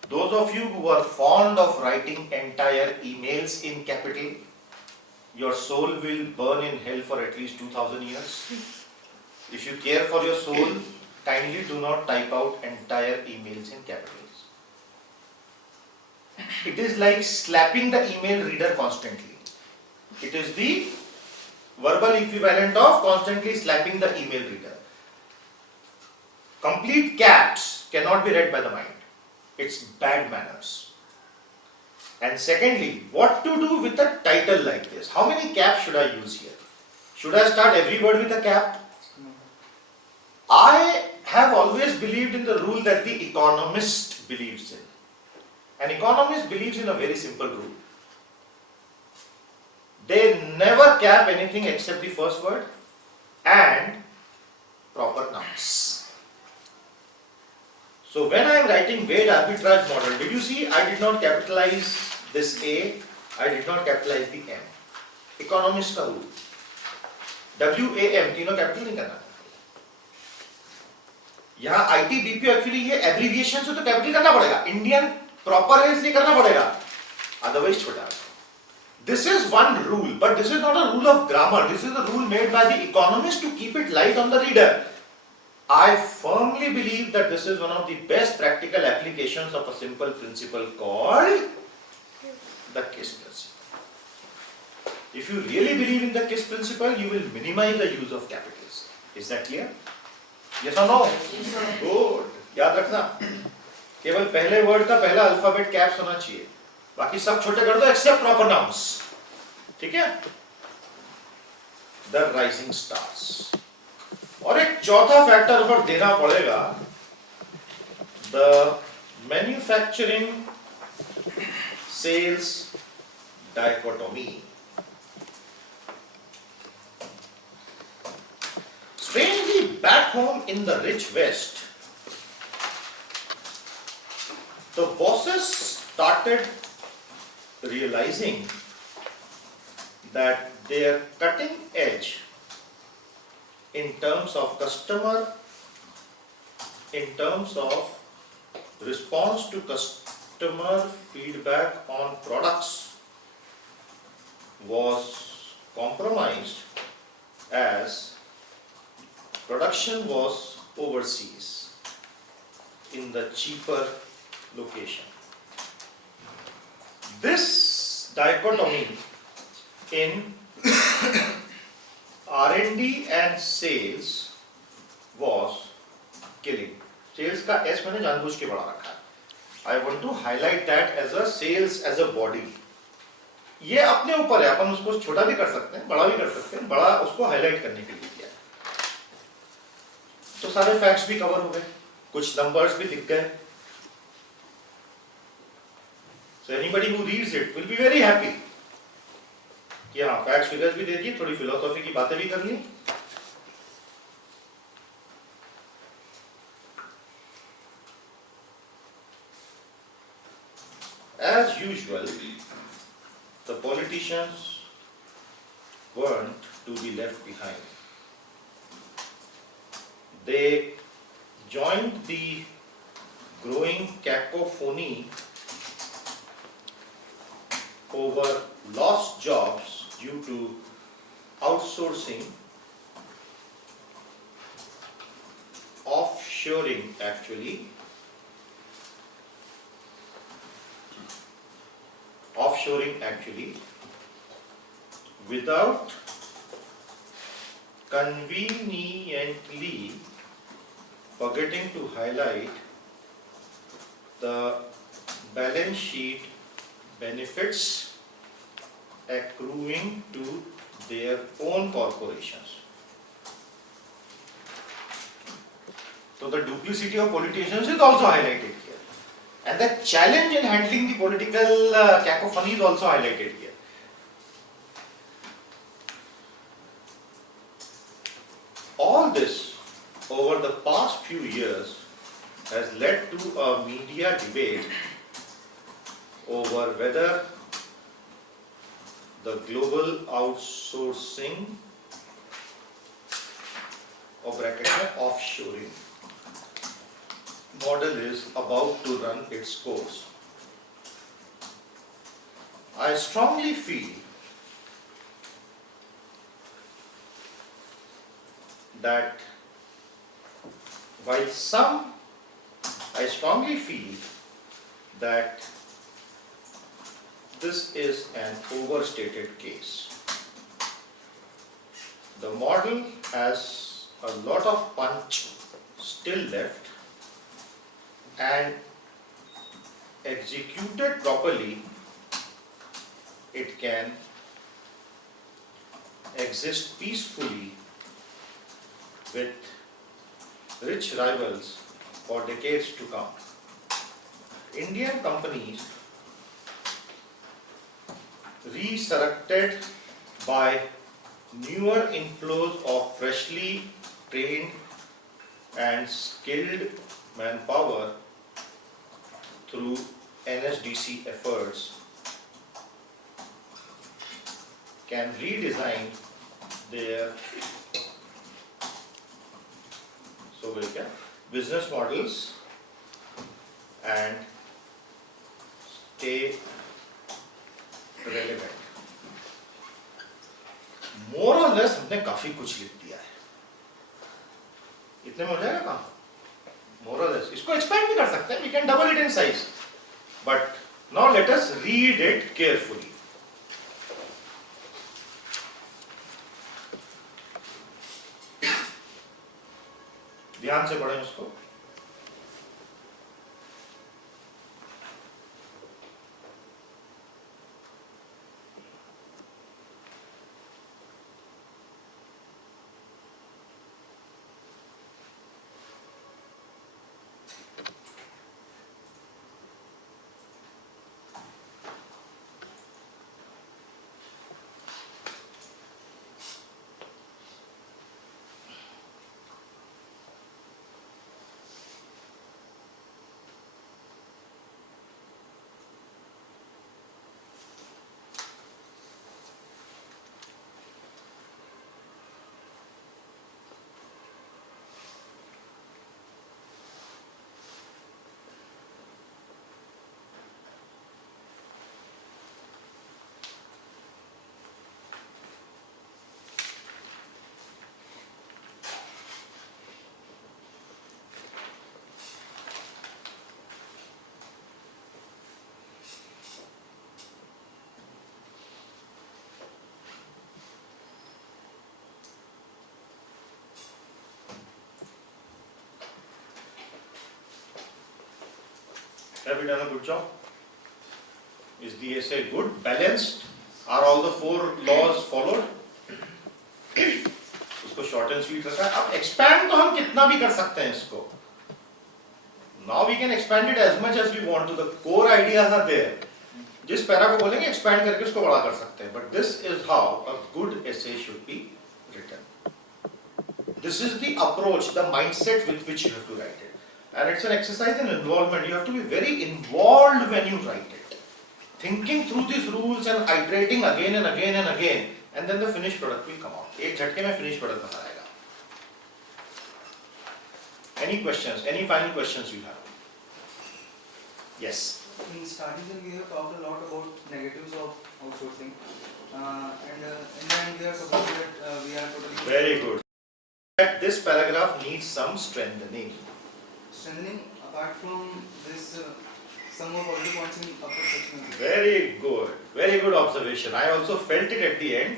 Those of you who are fond of writing entire emails in capital, your soul will burn in hell for at least 2000 years. If you care for your soul, kindly do not type out entire emails in capitals. It is like slapping the email reader constantly. It is the verbal equivalent of constantly slapping the email reader. Complete caps cannot be read by the mind. It's bad manners. And secondly, what to do with a title like this? How many caps should I use here? Should I start every word with a cap? No. I have always believed in the rule that the economist believes in. An economist believes in a very simple rule. They never cap anything except the first word and proper nouns. So when I am writing wage arbitrage model, did you see I did not capitalize this A, I did not capitalize the M. Economist का rule. WAM तीनों capital नहीं करना। यहाँ IT BPO actually ये abbreviation से तो capital करना पड़ेगा। इंडियन प्रॉपर है इसलिए करना पड़ेगा, अदरवाइज छोटा। This is one rule, but this is not a rule of grammar. This is a rule made by the economist to keep it light on the reader. I firmly believe that this is one of the best practical applications of a simple principle called the KISS principle. If you really believe in the KISS principle, you will minimize the use of capitals. Is that clear? Yes or no? Yes, sir. Good. याद रखना, केवल पहले word का पहला alphabet caps होना चाहिए, बाकी सब छोटे कर दो एक्सेप्ट प्रॉपर नाउंस। ठीक है? The rising stars. और एक चौथा फैक्टर ऊपर देना पड़ेगा, the manufacturing sales dichotomy. Strangely, back home in the rich West, the bosses started realizing that their cutting edge in terms of customer, in terms of response to customer feedback on products was compromised as production was overseas in the cheaper location. This dichotomy in R&D and sales was killing. Sales का S मैंने जानबूझ के बढ़ा रखा है. I want to highlight that as a sales as a body. ये अपने ऊपर है, अपन उसको छोटा भी कर सकते हैं, बड़ा भी कर सकते हैं, बड़ा उसको हाईलाइट करने के लिए किया। तो सारे फैक्ट्स भी कवर हो गए, कुछ नंबर्स भी दिख गए। So anybody who reads it will be very happy कि हाँ फैक्ट्स फिगर्स भी दे दिए, थोड़ी फिलोसॉफी की बातें भी कर ली। As usual, the politicians weren't to be left behind. They joined the growing cacophony over lost jobs due to outsourcing offshoring actually without conveniently forgetting to highlight the balance sheet benefits accruing to their own corporations. So the duplicity of politicians is also highlighted here. And the challenge in handling the political cacophony is also highlighted here. All this over the past few years has led to a media debate over whether the global outsourcing or offshoring model is about to run its course. I strongly feel that I strongly feel that this is an overstated case. The model has a lot of punch still left, and executed properly, it can exist peacefully with rich rivals for decades to come. Indian companies resurrected by newer inflows of freshly trained and skilled manpower through NSDC efforts can redesign their business models and stay relevant. More or less हमने काफी कुछ लिख दिया है. इतने में हो जाएगा काम? More or less. इसको expand भी कर सकते हैं. We can double it in size. But now let us read it carefully. ध्यान से पढ़ें उसको. Have we done a good job? Is the essay good, balanced? Are all the 4 laws followed? उसको short and sweet रखा है. अब expand तो हम कितना भी कर सकते हैं इसको. Now we can expand it as much as we want to. The core ideas are there. जिस पैरा को बोलेंगे expand करके उसको बड़ा कर सकते हैं. But this is how a good essay should be written. This is the approach, the mindset with which you have to write it. And it's an exercise in involvement. You have to be very involved when you write it. Thinking through these rules and iterating again and again and again, and then the finished product will come out. एक झटके में finished product बाहर आएगा. Any questions? Any final questions you have? Yes. In starting, we have talked a lot about negatives of outsourcing, and in the end, we are supposed that we are totally. Very good. This paragraph needs some strengthening. strengthening apart from this some more positive points in upper section. Very good observation. I also felt it at the end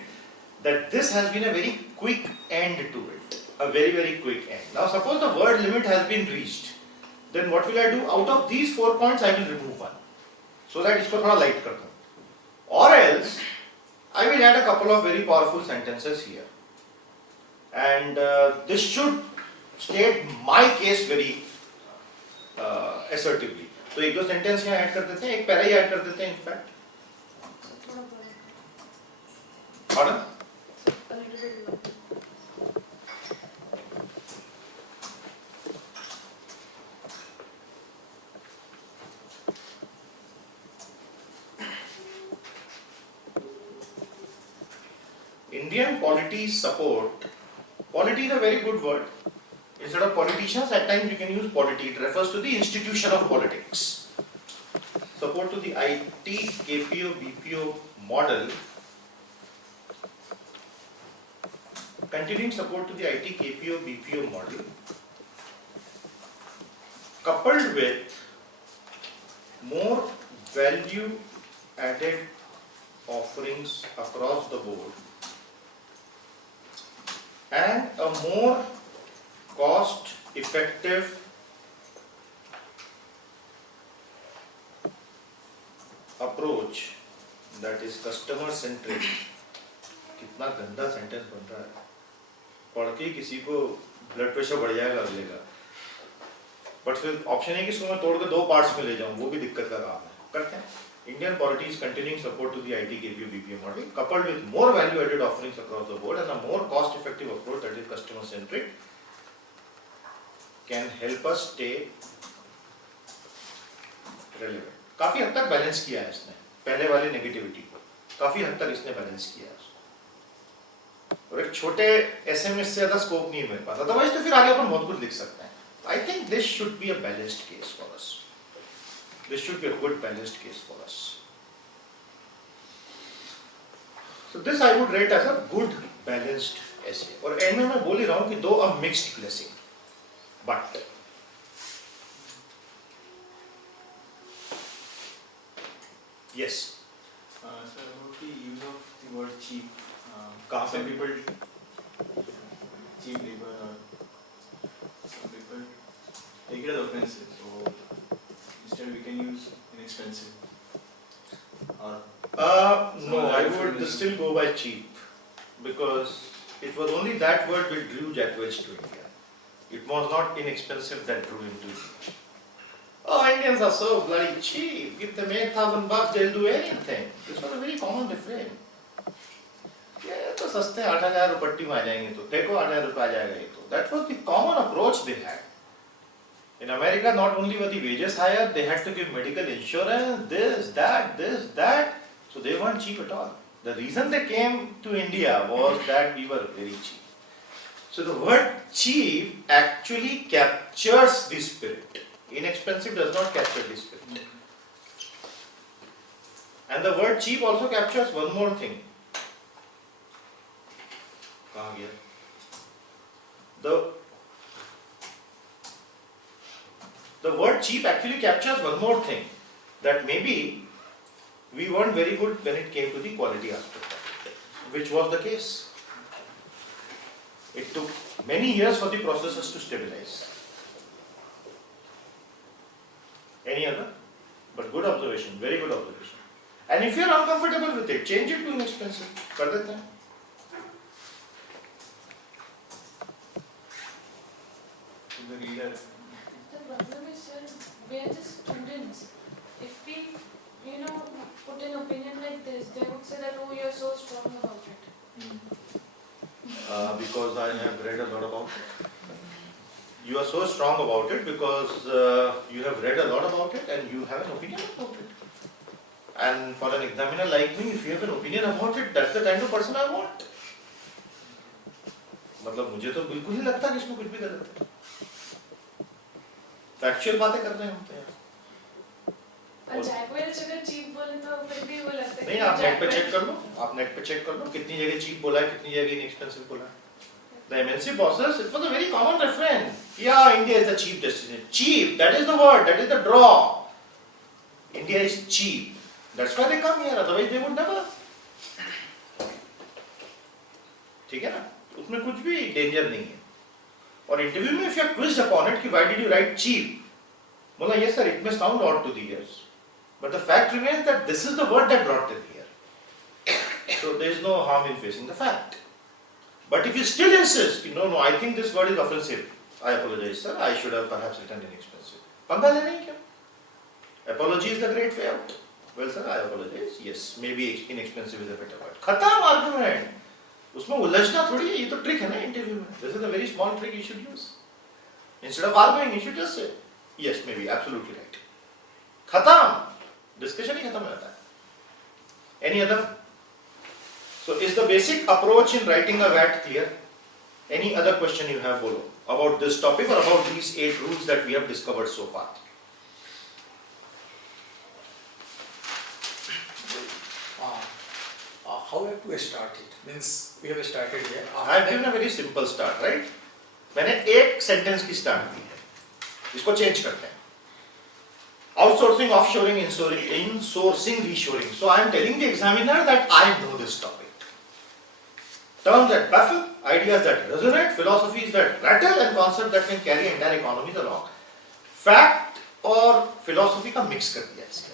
that this has been a very quick end to it. A very quick end. Now suppose the word limit has been reached. Then what will I do? Out of these 4 points I will remove one. So that इसको थोड़ा light कर दूँ. Or else I will add a couple of very powerful sentences here. And this should state my case very assertively. तो एक दो sentence यहाँ add कर देते हैं, एक पैरा ही ऐड कर देते हैं इनफैक्ट. थोड़ा बड़ा, Pardon? a little bit low. Indian polities support. Polity is a very good word. Instead of politicians, at times you can use polity. It refers to the institution of politics. Support to the IT, KPO, BPO model. Continuing support to the IT, KPO, BPO model. Coupled with more value added offerings across the board and a more cost effective approach that is customer centric. कितना गंदा sentence बन रहा है, पढ़ के किसी को blood pressure बढ़ जाएगा अगलेगा. बट फिर ऑप्शन है कि इसको मैं तोड़ के 2 पार्ट्स में ले जाऊं, वो भी दिक्कत का काम है. करते हैं. Indian polity is continuing support to the IT, KPO, BPO model, coupled with more value-added offerings across the board and a more cost-effective approach that is customer-centric, can help us stay relevant. काफी हद तक balance किया है इसने, पहले वाली negativity को काफी हद तक इसने बैलेंस किया है उसको. और एक छोटे SMS से ज़्यादा स्कोप नहीं है मेरे पास, अदरवाइज तो फिर आगे अपन बहुत कुछ लिख सकते हैं. I think this should be a balanced case for us. This should be a good balanced case for us. So this I would rate as a good balanced essay. और एंड में मैं बोल ही रहा हूँ कि दो a mixed blessing, but yes. So about the use of the word cheap. कहाँ Some पे? people cheap labor or some people take it as offensive. So instead we can use inexpensive. Or No, I would still go by cheap because it was only that word which drew Jack Welch to India. It was not inexpensive that drew him to India. Oh, Indians are so bloody cheap. Give them $8,000, they'll do anything. This was a very common refrain. ये तो सस्ते 8,000 रुपट्टी में आ जाएंगे तो देखो 8,000 रुपये आ जाएगा ये तो. That was the common approach they had. In America, not only were the wages higher, they had to give medical insurance, this, that. So they weren't cheap at all. The reason they came to India was that we were very cheap. So the word cheap actually captures the spirit. Inexpensive does not capture the spirit. And the word cheap also captures one more thing. कहाँ गया? The word cheap actually captures one more thing, that maybe we weren't very good when it came to the quality aspect of it, which was the case. It took many years for the processes to stabilize. Any other? But good observation, very good observation. And if you are uncomfortable with it, change it to inexpensive. कर देते हैं. to the reader. The problem is, sir, we are just students. If we, put an opinion like this, they would say that, oh, you're so strong about it. Because I have read a lot about it. You are so strong about it because you have read a lot about it and you have an opinion about it. And for an examiner like me, if you have an opinion about it, that's the kind of person I want. मतलब मुझे तो बिल्कुल ही लगता कि इसमें कुछ भी गलत है. फैक्चुअल बातें कर रहे होते हैं. और जैक वेल्च अगर चीप बोले तो फिर भी वो लगता है नहीं, आप नेट पे चेक कर लो. आप नेट पे चेक कर लो कितनी जगह चीप बोला है, कितनी जगह इनएक्सपेंसिव बोला है. The MNC bosses, it was a very common refrain. Yeah, India is the cheap destination. Cheap, that is the word, that is the draw. India is cheap. That's why they come here, otherwise they would never. ठीक है ना? उसमें कुछ भी danger नहीं है. और interview में if you are quizzed upon it कि why did you write cheap? बोला yes sir, it may sound odd to the ears, but the fact remains that this is the word that brought them here. So there is no harm in facing the fact. But if you still insist, no, I think this word is offensive. I apologize, sir. I should have perhaps written inexpensive. पंगा लेना ही क्या? Apology is the great way out. Well, sir, I apologize. Yes, maybe inexpensive is a better word. खत्म argument. उसमें उलझना थोड़ी है. ये तो trick है ना interview में. This is a very small trick you should use. Instead of arguing, you should just say, yes, maybe, absolutely right. खत्म. Discussion ही खत्म हो जाता है. Any other? So is the basic approach in writing a VAT clear? Any other question you have, Bolo, about this topic or about these 8 rules that we have discovered so far? How have to start it? Means we have started here. I have given a very simple start, right? मैंने एक sentence की start दी है. इसको change करते हैं. Outsourcing, offshoring, insourcing, reshoring. So I am telling the examiner that I know this topic. Terms that baffle, ideas that resonate, philosophies that rattle, and concepts that can carry entire economies along. Fact और philosophy का mix कर दिया इसके अंदर.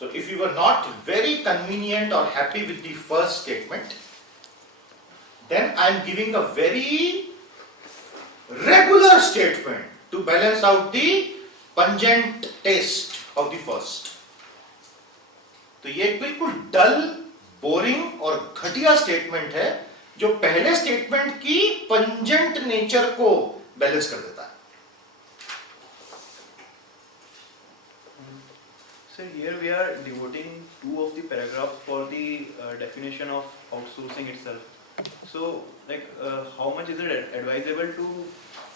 So if you were not very convenient or happy with the first statement, then I am giving a very regular statement to balance out the pungent taste of the first. तो ये एक बिल्कुल डल, boring और घटिया statement है जो पहले statement की पंजेंट नेचर को बैलेंस कर देता है. So here we are devoting 2 of the paragraphs for the definition of outsourcing itself. So how much is it advisable to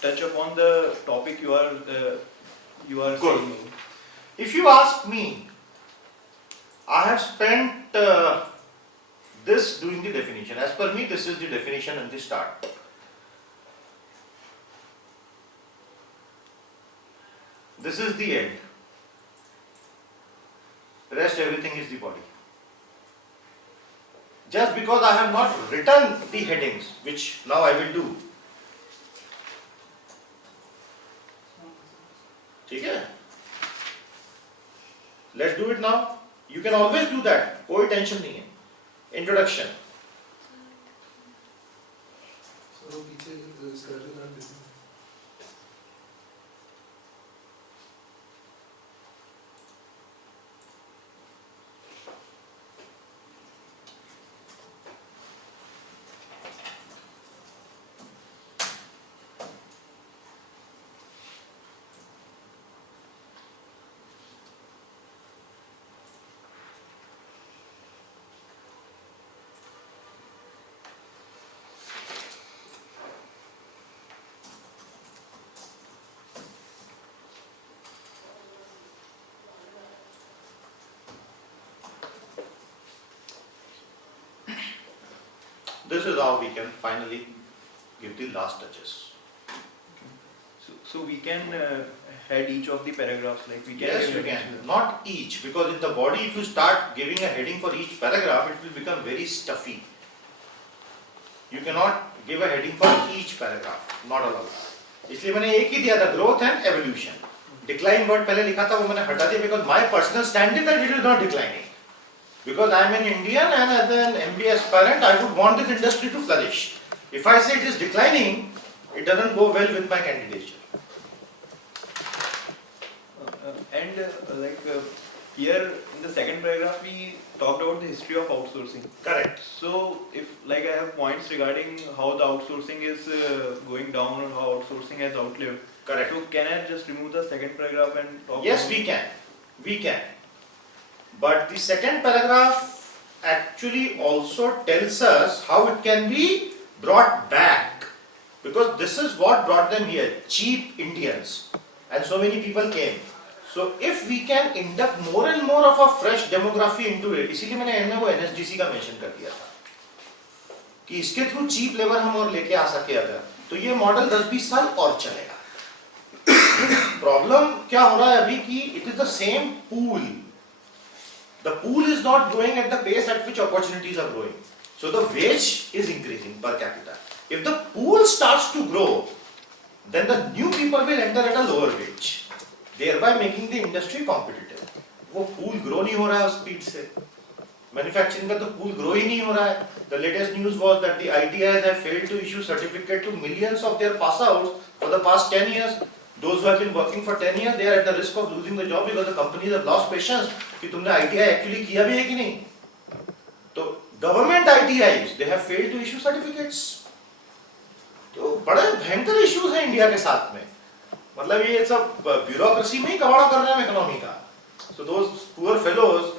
touch upon the topic you are Good. saying? If you ask me, I have spent this doing the definition. As per me, this is the definition at the start. This is the end. Rest everything is the body. Just because I have not written the headings, which now I will do. ठीक है? Let's do it now. You can always do that. कोई tension नहीं है. Introduction. So पीछे इसका result देखो. This is how we can finally give the last touches. So we can head each of the paragraphs, like we can. Yes, you can. Not each, because in the body, if you start giving a heading for each paragraph, it will become very stuffy. You cannot give a heading for each paragraph. Not allowed. इसलिए मैंने एक ही दिया था, growth and evolution. Decline word पहले लिखा था वो मैंने हटा दिया because my personal stand is that it is not declining. Because I am an Indian and as an MBA aspirant, I would want this industry to flourish. If I say it is declining, it doesn't go well with my candidature. here in the second paragraph we talked about the history of outsourcing. Correct. So if like I have points regarding how the outsourcing is going down or how outsourcing has outlived. Correct. So can I just remove the second paragraph and talk Yes, about we can. We can. But the second paragraph actually also tells us how it can be brought back. Because this is what brought them here, cheap Indians. And so many people came. So if we can induct more and more of a fresh demography into it, इसीलिए मैंने and में वो NSDC का mention कर दिया था कि इसके थ्रू चीप लेबर हम और लेके आ सके अगर तो ये मॉडल 10-20 साल और चलेगा। प्रॉब्लम क्या हो रहा है अभी कि it is the same pool. The pool is not growing at the pace at which opportunities are growing, so the wage is increasing per capita. If the pool starts to grow, then the new people will enter at a lower wage, thereby making the industry competitive. वो pool grow नहीं हो रहा है उस speed से, manufacturing का तो pool grow ही नहीं हो रहा है। The latest news was that the ITIs have failed to issue certificate to millions of their pass outs for the past 10 years. Those who have been working for 10 years, they are at the risk of losing the job because the companies have lost patience कि तुमने ITI actually किया भी है कि नहीं। तो government ITIs, they have failed to issue certificates. तो बड़े भयंकर इश्यूज हैं इंडिया के साथ में, मतलब ये सब ब्यूरोक्रेसी में ही कबाड़ा कर रहे हैं इकोनॉमी का। So those poor fellows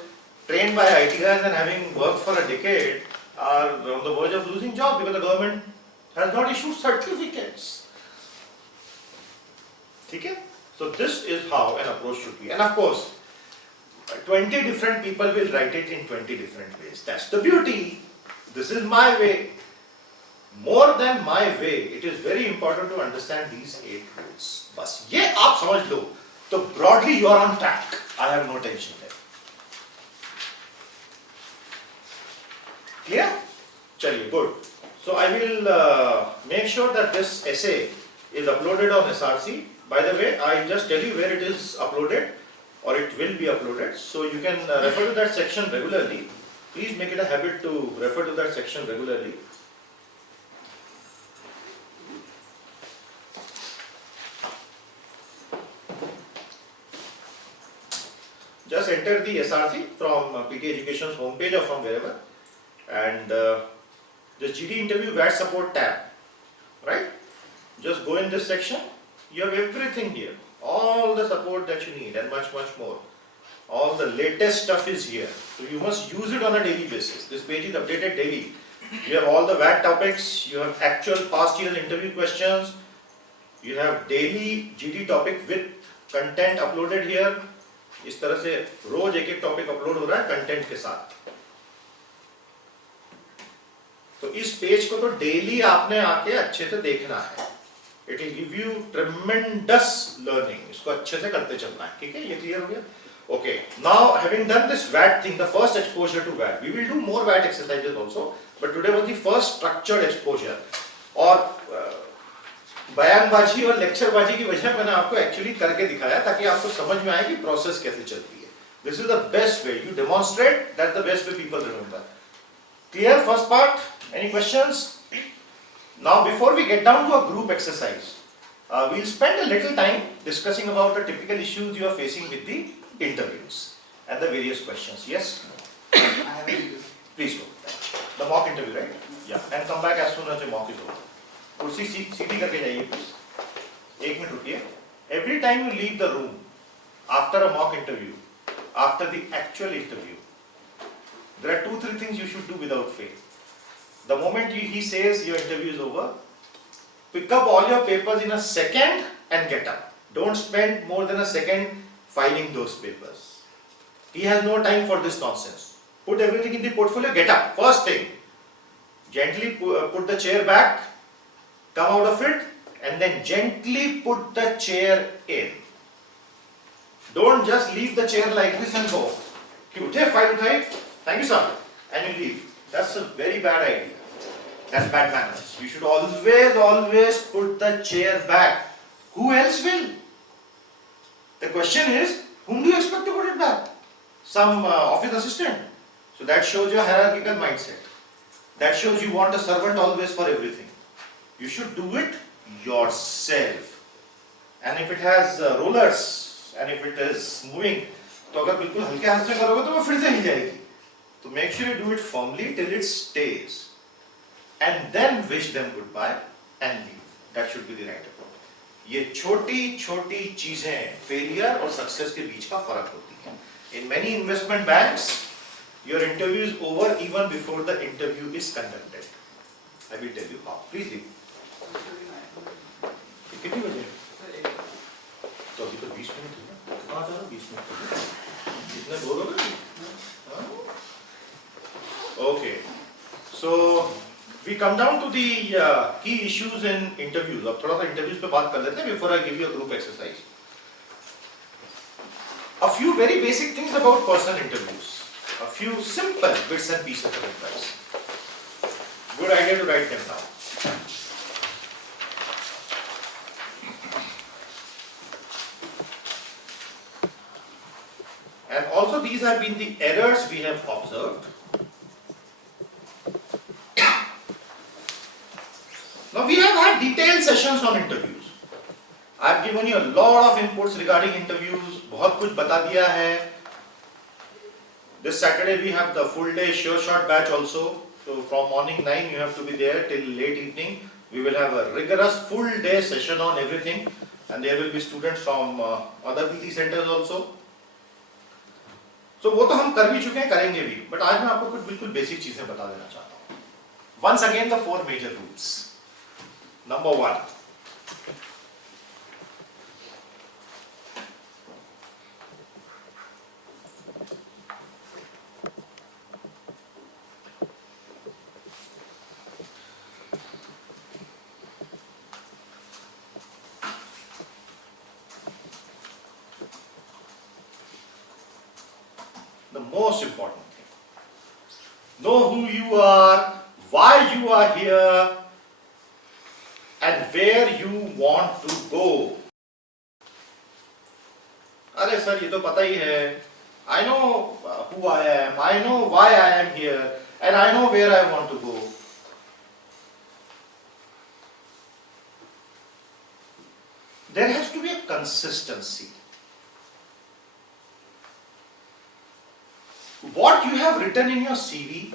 trained by ITIs and having worked for a decade are on the verge of losing job because the government has not issued certificates. ठीक है? So this is how an approach should be, and of course 20 different people will write it in 20 different ways. That's the beauty. This is my way. More than my way, it is very important to understand these 8 rules. बस ये आप समझ लो तो broadly you are on track. I have no tension there. Clear? चलिए, good. So I will make sure that this essay is uploaded on SRC. By the way, I just tell you where it is uploaded, or it will be uploaded. So you can refer to that section regularly. Please make it a habit to refer to that section regularly. Just enter the SRC from PK Education's homepage or from wherever, and the GD interview VAT support tab, right? Just go in this section. You have everything here, all the support that you need and much more. All the latest stuff is here, so you must use it on a daily basis. This page is updated daily. You have all the VAT topics, you have actual past year's interview questions, you have daily GD topic with content uploaded here. इस तरह से रोज एक topic upload हो रहा है content के साथ। तो इस पेज को तो डेली आपने आके अच्छे से देखना है। It will give you ट्रेमेंडस learning. इसको अच्छे से करते चलना है, ठीक है? ये क्लियर हो गया? Okay, now having done this VAT thing, the first exposure to VAT, we will do more VAT exercises also, but today was the first structured exposure. और बयानबाजी और लेक्चरबाजी की वजह मैंने आपको एक्चुअली करके दिखाया ताकि आपको समझ में आए कि प्रोसेस कैसे चलती है। This is the best way, you demonstrate, that's the best way people remember. Clear first part? Any questions? Now before we get down to a group exercise, we will spend a little time discussing about the typical issues you are facing with the interviews and the various questions. Yes, please go the mock interview, right? Yeah, and come back as soon as the mock is over. कुर्सी सीधी करके जाइए please. 1 minute रुकिए। Every time you leave the room after a mock interview, after the actual interview, there are 2-3 things you should do without fail. The moment he says your interview is over, pick up all your papers in a second and get up. Don't spend more than a second filing those papers. He has no time for this nonsense. Put everything in the portfolio, get up. First thing, gently put the chair back, come out of it, and then gently put the chair in. Don't just leave the chair like this and go. उठे, file उठाए, thank you sir, and you leave. That's a very bad idea. That's bad manners. You should always put the chair back. Who else will? The question is, whom do you expect to put it back? Some office assistant. So that shows your hierarchical mindset. That shows you want a servant always for everything. You should do it yourself. And if it has rollers and if it is moving, तो अगर बिल्कुल हल्के हाथ से करोगे तो वो फिर से हिल जाएगी. तो make sure you do it firmly till it stays, and then wish them goodbye and leave. That should be the right approach. ये छोटी छोटी चीजें फेलियर और सक्सेस के बीच का फर्क होती है. In many investment banks, your interview is over even before the interview is conducted. I will tell you how. Please leave. कितनी बजे? तो अभी तो 20 मिनट है ना. कहाँ जा रहा है 20 मिनट? कितने बोर हो गए? Okay. So we come down to the key issues in interviews. अब थोड़ा सा interviews पे बात कर लेते हैं before I give you a group exercise. A few very basic things about personal interviews. A few simple bits and pieces of advice. Good idea to write them down. And also these have been the errors we have observed. Now we have had detailed sessions on interviews. I have given you a lot of inputs regarding interviews. बहुत कुछ बता दिया है. This Saturday we have the full day sure shot batch also. So from morning 9 you have to be there till late evening. We will have a rigorous full day session on everything, and there will be students from other PT centers also. So वो तो हम कर भी चुके हैं, करेंगे भी. But आज मैं आपको कुछ बिल्कुल बेसिक चीजें बता देना चाहता हूँ. Once again the 4 major rules. Number 1. The most important thing. Know who you are, why you are here, and where you want to go. अरे सर ये तो पता ही है. I know who I am, I know why I am here, and I know where I want to go. There has to be a consistency. What you have written in your CV,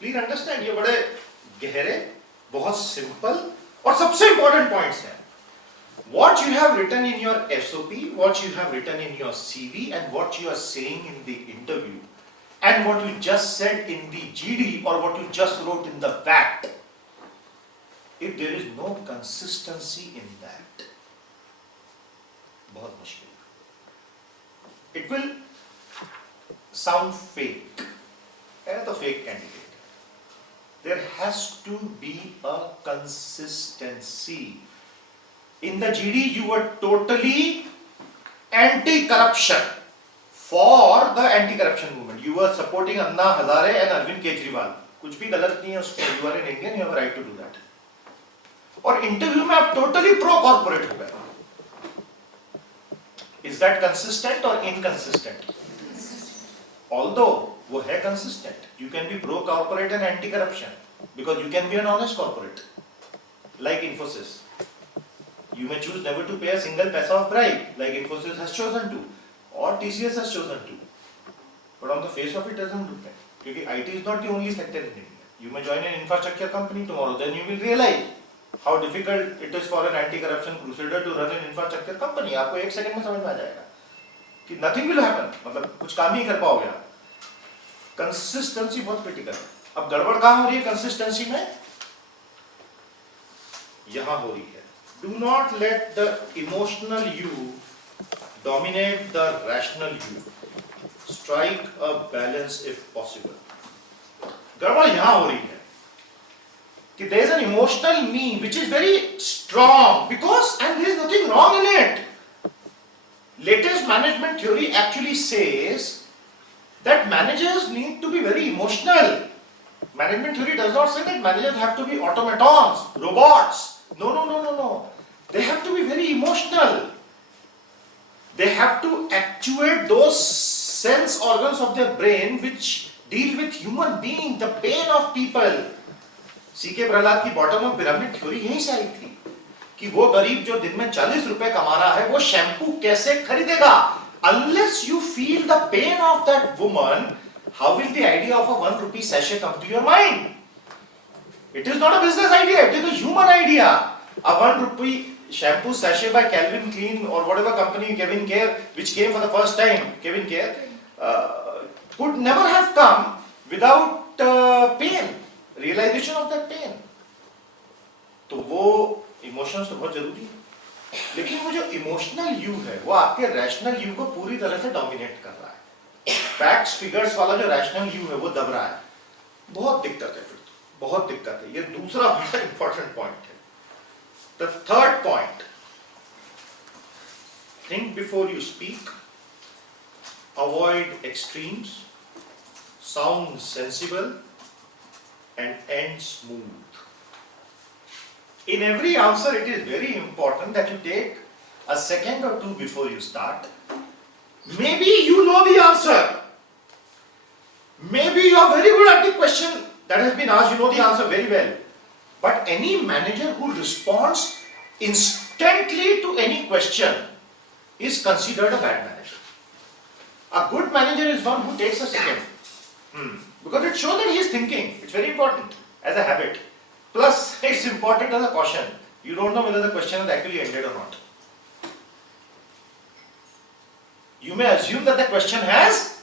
please understand, ये बड़े गहरे, बहुत simple और सबसे important points हैं. What you have written in your SOP, what you have written in your CV, and what you are saying in the interview, and what you just said in the GD or what you just wrote in the VAT, if there is no consistency in that, बहुत मुश्किल. It will sound fake. है तो fake candidate. There has to be a consistency. In the GD, you were totally anti-corruption for the anti-corruption movement. You were supporting Anna Hazare and Arvind Kejriwal. कुछ भी गलत नहीं है उसमें. You are an Indian, you have a right to do that. और interview में आप totally pro-corporate हो गए. Is that consistent or inconsistent? Although वो है consistent, you can be pro-corporate and anti-corruption because you can be an honest corporate, like Infosys. You may choose never to pay a single paisa of bribe, like Infosys has chosen to, or TCS has chosen to. But on the face of it, doesn't look like. Because IT is not the only sector in India. You may join an infrastructure company tomorrow, then you will realize how difficult it is for an anti-corruption crusader to run an infrastructure company. आपको एक second में समझ में आ जाएगा कि nothing will happen, मतलब कुछ काम ही कर पाओगे आप. Consistency बहुत critical है. अब गड़बड़ कहाँ हो रही है consistency में? यहाँ हो रही है. Do not let the emotional you dominate the rational you. Strike a balance if possible. गड़बड़ यहाँ हो रही है कि there is an emotional me which is very strong because and there is nothing wrong in it. Latest management theory actually says that managers need to be very emotional. Management theory does not say that managers have to be automatons, robots. No. They have to be very emotional. They have to actuate those sense organs of their brain which deal with human being, the pain of people. C.K. Prahlad की bottom of pyramid theory यहीं से आई थी कि वो गरीब जो दिन में 40 रुपए कमा रहा है वो शैम्पू कैसे खरीदेगा. unless you feel the pain of that woman, how will the idea of a 1 rupee sachet come to your mind? It is not a business idea, it is a human idea. A 1 rupee shampoo sachet by Calvin Klein or whatever company, Kevin Care, which came for the first time, Kevin Care, could never have come without pain, realization of that pain. तो वो emotions तो बहुत जरूरी है, लेकिन वो जो emotional you है वो आपके रैशनल यू को पूरी तरह से डोमिनेट कर रहा है. फैक्ट्स फिगर्स वाला जो रैशनल यू है वो दब रहा है. बहुत दिक्कत है, फिर तो बहुत दिक्कत है. ये दूसरा बड़ा इंपॉर्टेंट पॉइंट है. The third point, think before you speak, avoid extremes, sound sensible and end smooth. In every answer, it is very important that you take a second or two before you start. Maybe you know the answer. Maybe you are very good at the question that has been asked, you know the answer very well. But any manager who responds instantly to any question is considered a bad manager. A good manager is one who takes a second. Because it shows that he is thinking. It's very important as a habit. Plus, it's important as a caution. You don't know whether the question has actually ended or not. You may assume that the question has.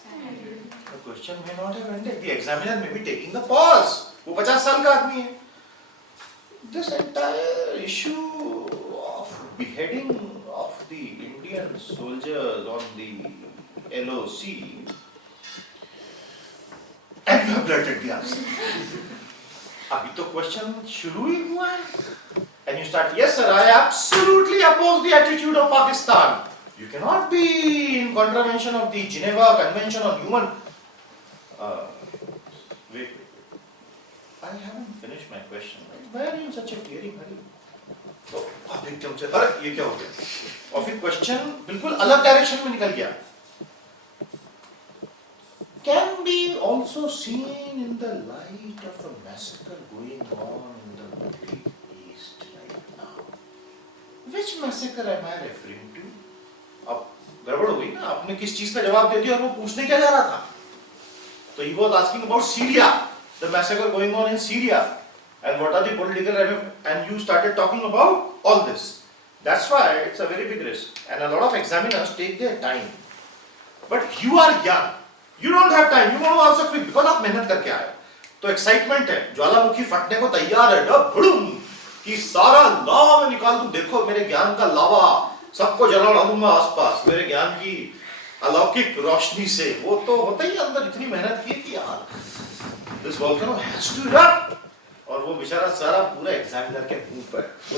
The question may not have ended. The examiner may be taking the pause. वो 50 साल का आदमी है. This entire issue of beheading of the Indian soldiers on the LOC. And you have blurted the answer. अभी तो question शुरू ही हुआ है. And you start, yes sir, I absolutely oppose the attitude of Pakistan. You cannot be in contravention of the Geneva Convention on Human. Wait. I haven't finished my question. Why are you in such a tearing hurry? तो आप एकदम से, अरे ये क्या हो गया? और फिर क्वेश्चन बिल्कुल अलग डायरेक्शन में निकल गया. Can be also seen in the light of a massacre going on in the Middle East right now. Which massacre am I referring to? अब गड़बड़ हो गई ना, आपने किस चीज का जवाब दे दिया और वो पूछने क्या जा रहा था? तो he was asking about Syria, the massacre going on in Syria, and what are the political, and you started talking about all this. That's why it's a very big risk, and a lot of examiners take their time. But you are young. You don't have time. You want to answer quick because आप मेहनत करके आए. तो excitement है, ज्वालामुखी फटने को तैयार है, डब भड़ूम कि सारा लावा में निकाल दूं. देखो मेरे ज्ञान का लावा, सबको जला डालूंगा आसपास मेरे ज्ञान की अलौकिक रोशनी से. वो तो होता ही अंदर इतनी मेहनत की कि यार this volcano has to erupt. और वो बेचारा सारा पूरा एग्जामिनर के मुंह पर. तो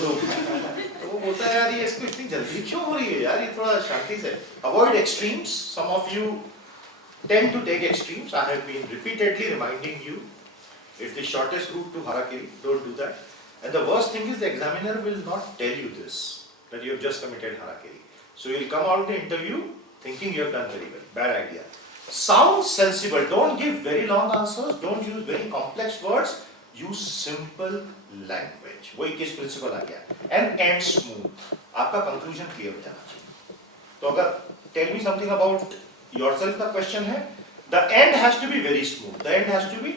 वो बोलता है यार ये इसको इतनी जल्दी क्यों हो रही है यार, ये थोड़ा शांति से. Avoid extremes. Some of you tend to take extremes. I have been repeatedly reminding you, it's the shortest route to Harakiri. Don't do that. And the worst thing is the examiner will not tell you this, that you have just committed Harakiri. So you'll come out of the interview thinking you have done very well. Bad idea. Sound sensible. Don't give very long answers. Don't use very complex words. Use simple language. वो 21 principle आ गया. And end smooth. आपका conclusion clear हो जाना चाहिए. तो अगर tell me something about yourself का question है, the end has to be very smooth. The end has to be.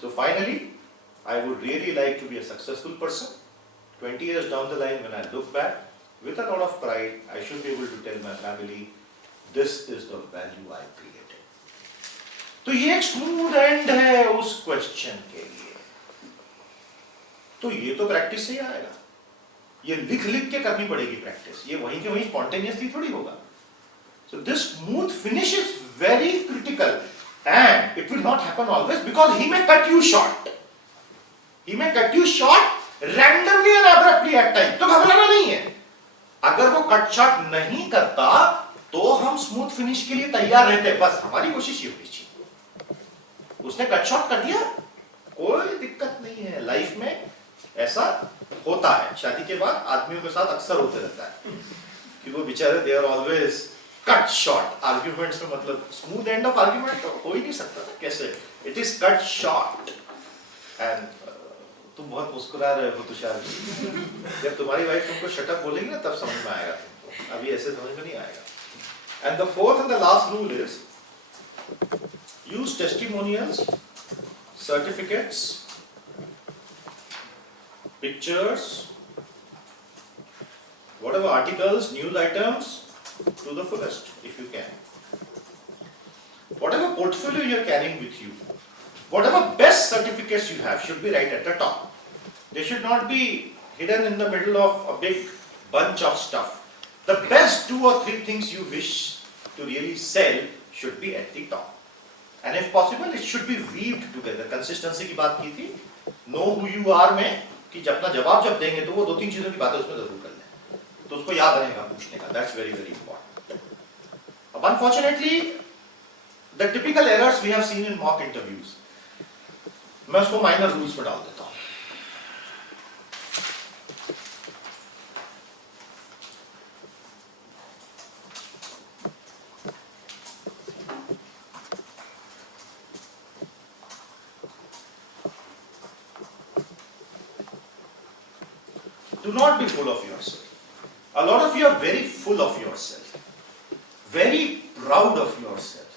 So finally, I would really like to be a successful person. 20 years down the line, when I look back with a lot of pride, I should be able to tell my family, this is the value I created. तो ये एक smooth end है उस question के लिए. तो ये तो practice से ही आएगा. ये लिख के करनी पड़ेगी practice. ये वहीं के वहीं spontaneously थोड़ी होगा. So this smooth finish is very critical, and it will not happen always because he may cut you short. He may cut you short randomly and abruptly at times. तो घबराना नहीं है. अगर वो कट शॉट नहीं करता तो हम स्मूथ फिनिश के लिए तैयार रहते हैं. बस हमारी कोशिश ये होनी चाहिए. उसने कट शॉट कर दिया, कोई दिक्कत नहीं है. लाइफ में ऐसा होता है. शादी के बाद आदमियों के साथ अक्सर होते रहता है कि वो बेचारे they are always cut short. Arguments में मतलब स्मूथ एंड ऑफ आर्ग्यूमेंट तो हो ही नहीं सकता था. कैसे? It is cut short. And तुम बहुत मुस्कुरा रहे हो तुषार जी. जब तुम्हारी वाइफ तुमको शट अप बोलेगी ना तब समझ में आएगा तुमको. अभी ऐसे समझ में नहीं आएगा. And the fourth and the last rule is use testimonials, certificates, pictures, whatever articles, news items to the fullest if you can. Whatever portfolio you are carrying with you, whatever best certificates you have should be right at the top. They should not be hidden in the middle of a big bunch of stuff. The best 2 or 3 things you wish to really sell should be at the top. And if possible, it should be weaved together. Consistency की बात की थी, know who you are में कि जब अपना जवाब जब देंगे तो वो 2-3 चीजों की बातें उसमें जरूर कर लें, तो उसको याद रहेगा पूछने का. That's very very important. Unfortunately, the typical errors we have seen in mock interviews, मैं उसको minor rules में डाल देता हूँ. Do not be full of yourself. A lot of you are very full of yourself, very proud of yourself,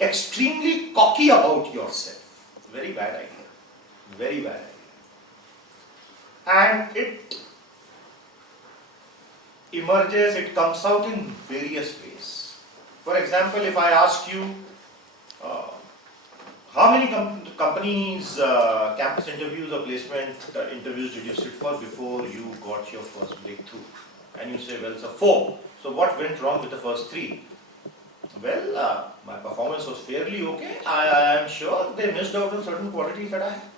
extremely cocky about yourself. Very bad idea. Very bad idea. And it emerges, it comes out in various ways. For example, if I ask you, how many companies, campus interviews or placement interviews did you sit for before you got your first breakthrough? And you say, well, sir, 4. So what went wrong with the first 3? Well, my performance was fairly okay. I am sure they missed out on certain qualities that I have.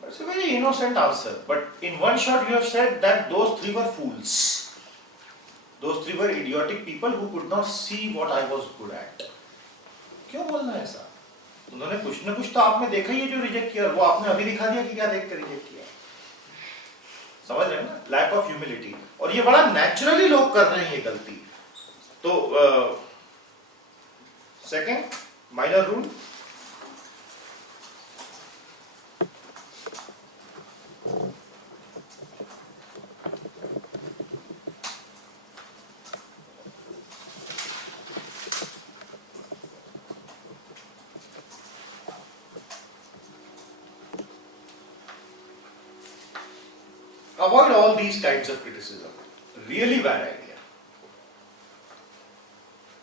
But it's a very innocent answer. But in one shot you have said that those 3 were fools. Those 3 were idiotic people who could not see what I was good at. क्यों बोलना है ऐसा? उन्होंने कुछ न कुछ तो आप में देखा ही है जो रिजेक्ट किया, वो आपने अभी दिखा दिया कि क्या देख कर रिजेक्ट किया. समझ रहे हैं ना? Lack of humility. और ये बड़ा नेचुरली लोग कर रहे हैं ये गलती. तो second minor rule, avoid all these kinds of criticism. Really bad idea.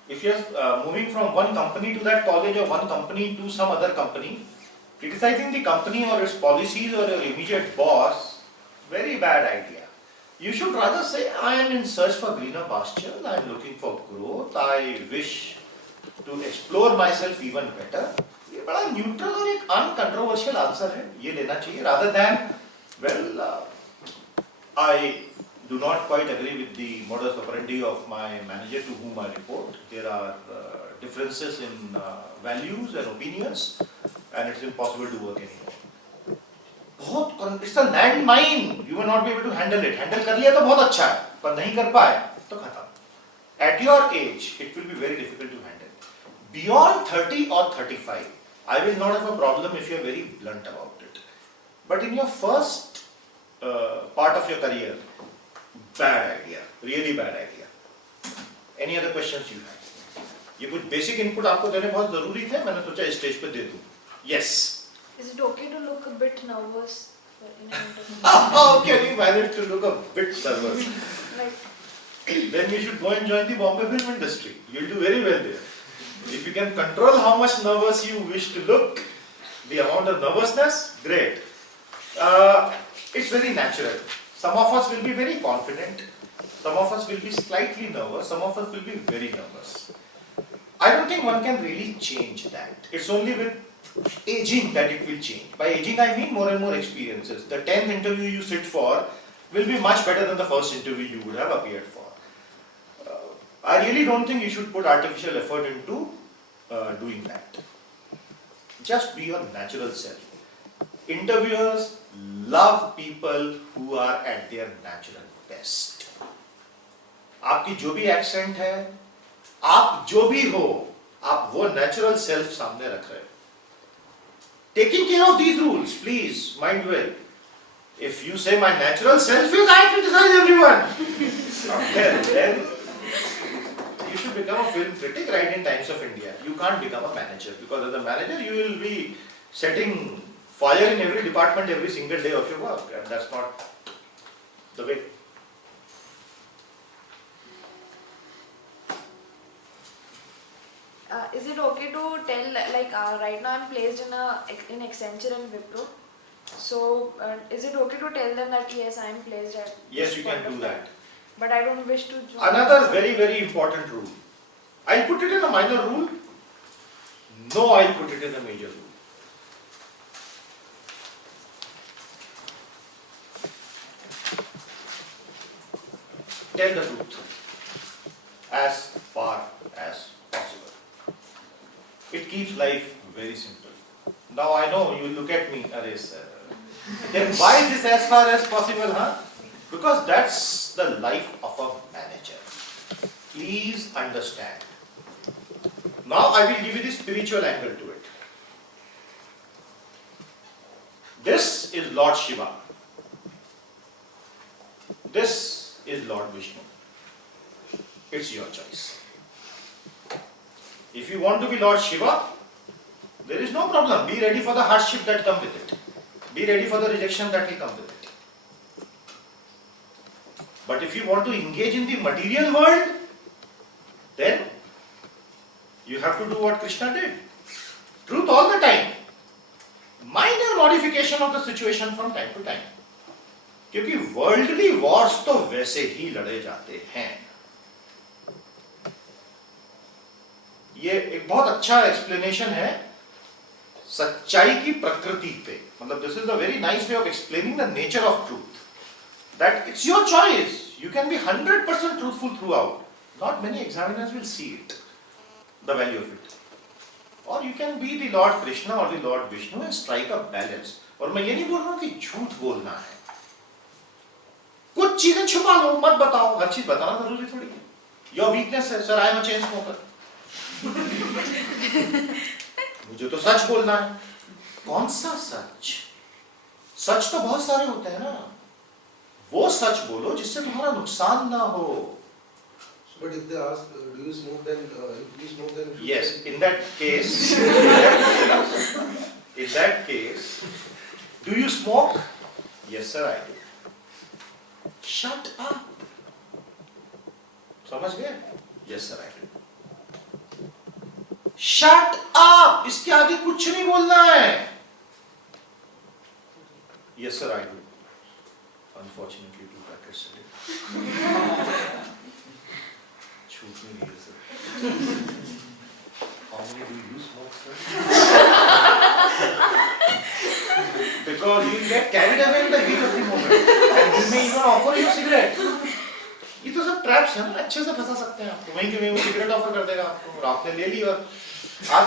If you are moving from one company to that college or one company to some other company, criticizing the company or its policies or your immediate boss, very bad idea. You should rather say, I am in search for greener pastures, I am looking for growth, I wish to explore myself even better. ये बड़ा neutral और एक अनकंट्रोवर्शियल answer है, ये लेना चाहिए, rather than, well, I do not quite agree with the modus operandi of my manager to whom I report. There are differences in values and opinions, and it's impossible to work anymore. It's a landmine. You will not be able to handle it. Handle कर लिया तो बहुत अच्छा है, पर नहीं कर पाए तो खत्म. At your age, it will be very difficult to handle. Beyond 30 or 35, I will not have a problem if you are very blunt about it. But in your first part of your career, bad idea, really bad idea. Any other questions you have? ये कुछ basic input आपको देने बहुत जरूरी थे, मैंने सोचा इस स्टेज पे दे दूं. Yes. Is it okay to look a bit nervous in an interview? How can you manage to look a bit nervous? Like, Then you should go and join the Bombay film industry. You'll do very well there. If you can control how much nervous you wish to look, the amount of nervousness, great. It's very natural. Some of us will be very confident, some of us will be slightly nervous, some of us will be very nervous. I don't think one can really change that. It's only with aging that it will change. By aging I mean more and more experiences. The 10th interview you sit for will be much better than the first interview you would have appeared for. I really don't think you should put artificial effort into doing that. Just be your natural self. Interviewers love people who are at their natural best. आपकी जो भी accent है, आप जो भी हो, आप वो natural self सामने रख रहे हो. Taking care of these rules, please, mind well. If you say my natural self is I criticize everyone, then you should become a film critic, right, in Times of India. You can't become a manager, because as a manager you will be setting fire in every department every single day of your work, and that's not the way. Is it okay to tell, like right now I'm placed in Accenture and Wipro, so is it okay to tell them that yes, I am placed at Yes, this you point can do of that. time, but I don't wish to join? Another very, very important rule. I'll put it in a minor rule. No, I'll put it in a major rule. Tell the truth as far as possible. It keeps life very simple. Now I know you look at me, Arey sir. Then why this as far as possible, huh? Because that's the life of a manager. Please understand. Now I will give you the spiritual angle to it. This is Lord Shiva. This is Lord Vishnu. It's your choice. If you want to be Lord Shiva, there is no problem. Be ready for the hardship that comes with it. Be ready for the rejection that will come with it. But if you want to engage in the material world, then you have to do what Krishna did. Truth all the time. Minor modification of the situation from time to time. क्योंकि worldly Wars तो वैसे ही लड़े जाते हैं. ये एक बहुत अच्छा एक्सप्लेनेशन है सच्चाई की प्रकृति पे. मतलब this is the very nice way of explaining the nature of truth. That it's your choice. You can be 100% truthful throughout. Not many examiners will see it, the value of it. Or you can be the Lord Krishna or the Lord Vishnu and strike a balance. और मैं ये नहीं बोल रहा हूँ कि झूठ बोलना है. कुछ चीजें छुपा लो, मत बताओ. हर चीज बताना जरूरी थोड़ी है. Your weakness है, sir, I am a chain smoker. मुझे तो सच बोलना है. कौन सा सच? सच तो बहुत सारे होते हैं ना. वो सच बोलो जिससे तुम्हारा नुकसान ना हो. But if they ask, do you smoke, then if you smoke, then you should Yes, say- in that case, do you smoke? Yes, sir, I do. Shut up. समझ गए? Yes, sir, I do. Shut up. इसके आगे कुछ नहीं बोलना है. Yes, sir, I do. Unfortunately, do practice today. Shoot me here, sir. How many do you smoke, sir? Because you get carried away in the heat of the moment, and he may even offer you a cigarette. ये तो सब traps है ना, अच्छे से फंसा सकते हैं आपको. वहीं के वहीं वो सिगरेट ऑफर कर देगा आपको, और आपने ले ली और आप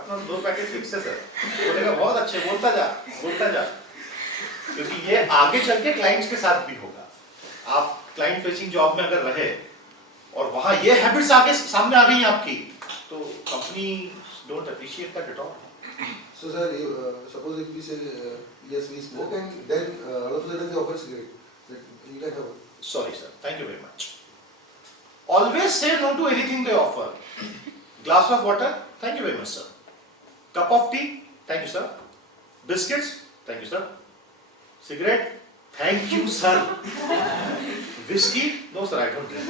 अपना 2 पैकेट फिक्स है सर. बोलेगा बहुत अच्छे, बोलता जा. क्योंकि ये आगे चल के क्लाइंट्स के साथ भी होगा. आप क्लाइंट फेसिंग जॉब में अगर रहे और वहां ये हैबिट्स आगे सामने आ गई आपकी, तो company don't appreciate that at all. So sir, suppose if we say yes, we smoke, and then all of a sudden they offer cigarette, then you can have. Sorry sir, thank you very much. Always say no to anything they offer. Glass of water, thank you very much sir. Cup of tea, thank you sir. Biscuits, thank you sir. Cigarette, thank you sir. Whiskey, no sir, I don't drink.